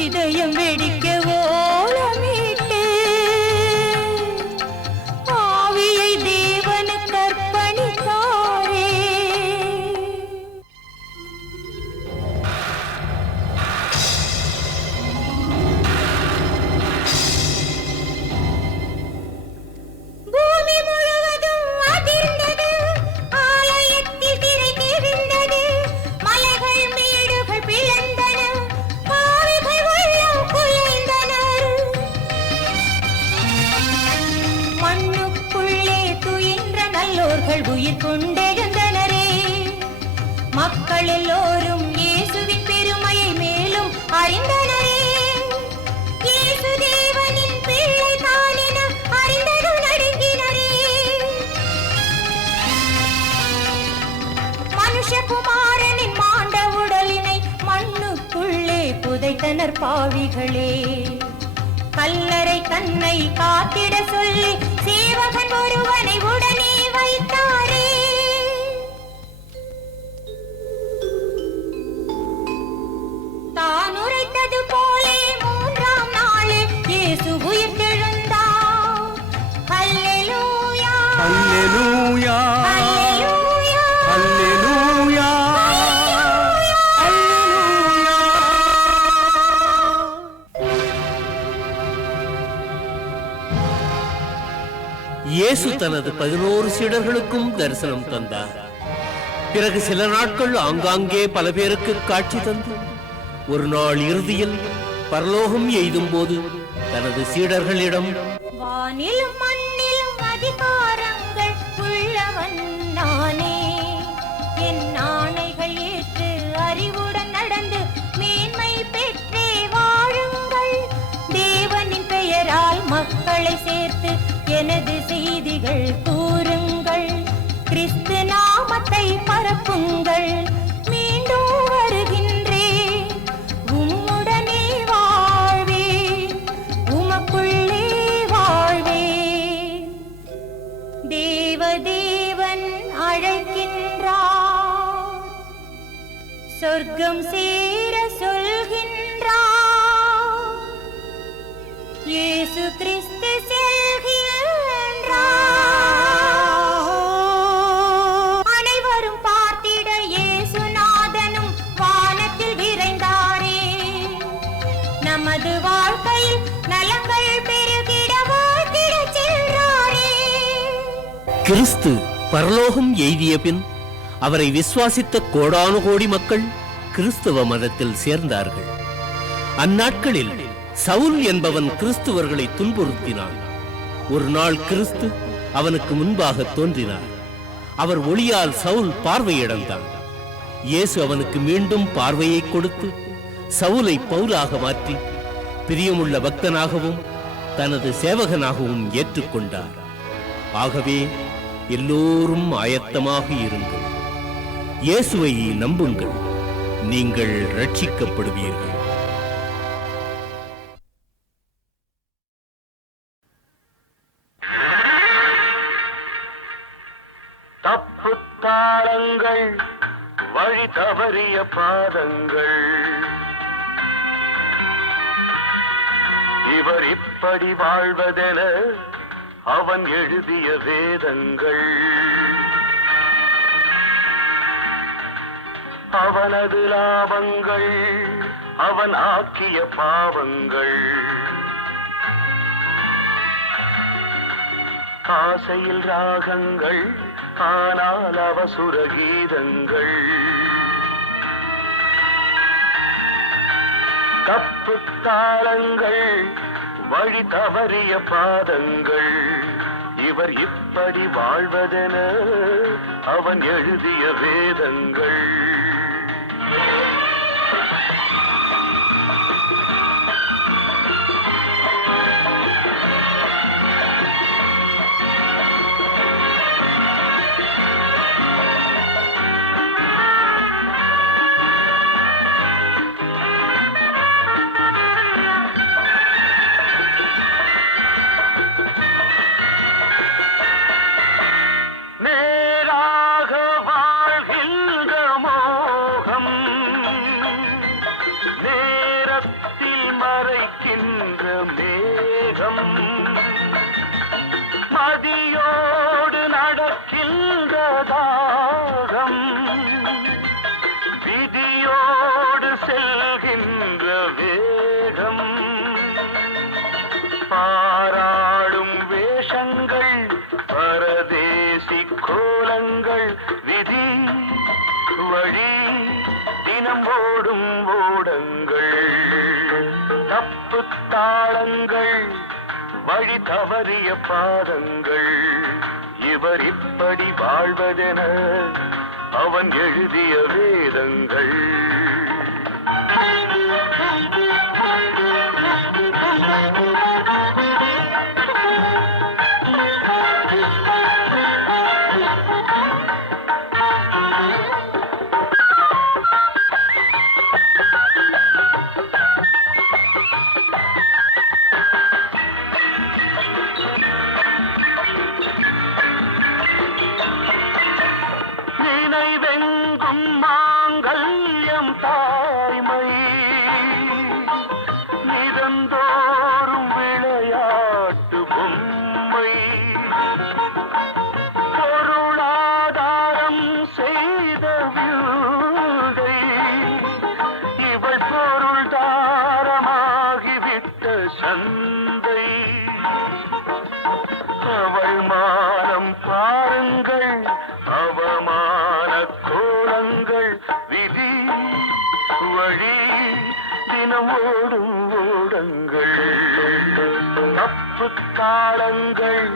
இதயம் வெடிக்க ஓலமிட்டு ஆவியை தேவனுக்கு அர்ப்பணித்தாரே. பூமி முழுவதும் அதிர்ந்தது, ஆலயத்தில் திரை கிழிந்தது, மலைகள் மேடுகள் பிளந்தன, பாவிகள் உள்ளம் குலைந்தனர். மண்ணுக்குள்ளே துயின்ற நல்லோர்கள் உயிர் கொண்டெழுந்தனரே. மக்கள் எல்லோரும் இயேசுவின் பெருமையை மேலும் அறிந்தனரே. இயேசு தேவனின் பிள்ளை தானென அறிந்ததும் நடுங்கினரே. மனுஷகுமாரனின் மாண்ட உடலினை மண்ணுக்குள்ளே புதைத்தனர் பாவிகளே. கல்லறை தன்னை காத்திட சொல்லி சேவகன் ஒருவனை உடனே வைத்தாரே. தான் உரைத்தது போலே 3ஆம் நாளில் இயேசு உயிர்த்தெழுந்தார். அல்லேலூயா அல்லேலூயா அல்லேலூயா அல்லேலூயா இயேசு தனது 11 சீடர்களுக்கும் தரிசனம் தந்தார். பிறகு சில நாட்கள் ஆங்காங்கே பல பேருக்கு காட்சி தந்து ஒரு நாள் இறுதியில் பரலோகம் எய்தும் போது தனது சீடர்களிடம், வானிலும் மண்ணிலும் அதிகாரங்கள் உள்ளவன் நானே. என் ஆணைகள் ஏற்று அறிவுடன் நடந்து மேன்மை பெற்றே வாழுங்கள். தேவனின் பெயரால் மக்களை சேர்த்து எனது செய்திகள் கூறுங்கள். கிறிஸ்து நாமத்தை பரப்புங்கள். மீண்டும் வருகின்றேன், உம்முடனே வாழ்வேன், உமக்குள்ளே வாழ்வேன். தேவதேவன் அழைக்கின்றார், சொர்க்கம் சேர சொல்கின்றார். இயேசு கிறிஸ்து செல்கின்றார். அனைவரும் பார்த்திட இயேசுநாதனும் வானத்தில் விரைந்தாரே. நமது வாழ்க்கையில் நலங்கள் பெருகிட வாழ்த்திடச் சென்றாரே. கிறிஸ்து பரலோகம் எய்திய பின் அவரை விசுவாசித்த கோடானு கோடி மக்கள் கிறிஸ்தவ மதத்தில் சேர்ந்தார்கள். அந்நாட்களில் சவுல் என்பவன் கிறிஸ்துவர்களை துன்புறுத்தினான். ஒரு நாள் கிறிஸ்து அவனுக்கு முன்பாக தோன்றினார். அவர் ஒளியால் சவுல் பார்வையிழந்தார். இயேசு அவனுக்கு மீண்டும் பார்வையை கொடுத்து சவுலை பவுலாக மாற்றி பிரியமுள்ள பக்தனாகவும் தனது சேவகனாகவும் ஏற்றுக்கொண்டார். ஆகவே எல்லோரும் ஆயத்தமாக இருங்கள். இயேசுவை நம்புங்கள், நீங்கள் ரட்சிக்கப்படுவீர்கள். தப்பு தாளங்கள் வழி தவறிய பாதங்கள். இவர் இப்படி வாழ்வதென அவன் எழுதிய வேதங்கள். அவனது லாபங்கள் அவன் ஆக்கிய பாவங்கள். ஆசையில் ராகங்கள் ஆனால் அவசுர கீதங்கள். தப்பு தாளங்கள் வழி தவறிய பாதங்கள். இவர் இப்படி வாழ்வதென அவன் எழுதிய வேதங்கள். நேராக வாழ்கின்ற மோகம் நேரத்தில் மறைக்கின்ற மேகம். மதியோடு நடக்கின்ற தாகம் விதியோடு செல்கின்ற வேகம். பாராளும் வேஷங்கள் பரதேசி கோலங்கள். விதி வழி தினம் ஓடும் ஓடங்கள். தப்பு தாளங்கள் வழி தவறிய பாதங்கள். இவர் இப்படி வாழ்வதென அவன் எழுதிய வேதங்கள். நினைவெங்கும் மாங்கல்யம் தாய்மை நிதந்தோறும் விளையாட்டு பொம்மை. பொருளாதாரம் செய்த வியூதை இவள் பொருள்தாரமாகிவிட்ட சந்தை. அவள் மானம் பாருங்கள் அவமான கோலங்கள். விதி வழி தினம் ஓடும் ஓடங்கள். தப்பு தாளங்கள்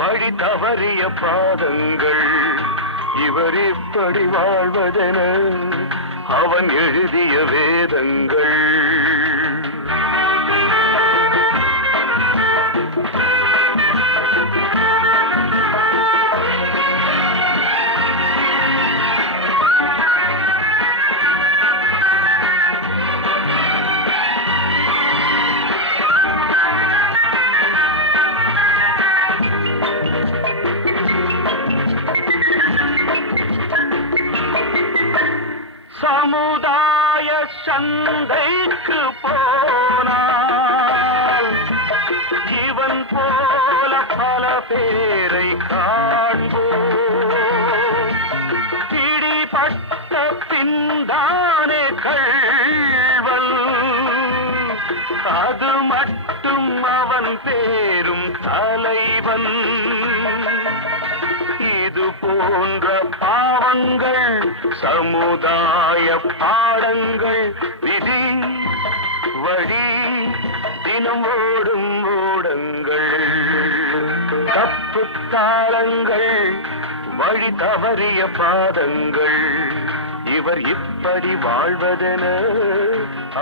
வழி தவறிய பாதங்கள். இவர் இப்படி வாழ்வதென அவன் எழுதிய வேதங்கள். சமுதாய சந்தைக்கு போனால் இவன் போல பல பேரை காண்போம். பிடிபட்ட பின்தானே கள்வன் அது மட்டும் அவன் பேரும் தலைவன். இது போன்ற பாவங்கள் சமுதாய பாடங்கள். விதி வழி தினம் ஓடும் ஓடங்கள். தப்பு தாளங்கள் வழி தவறிய பாதங்கள். இவர் இப்படி வாழ்வதென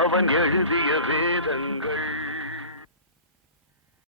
அவன் எழுதிய வேதங்கள்.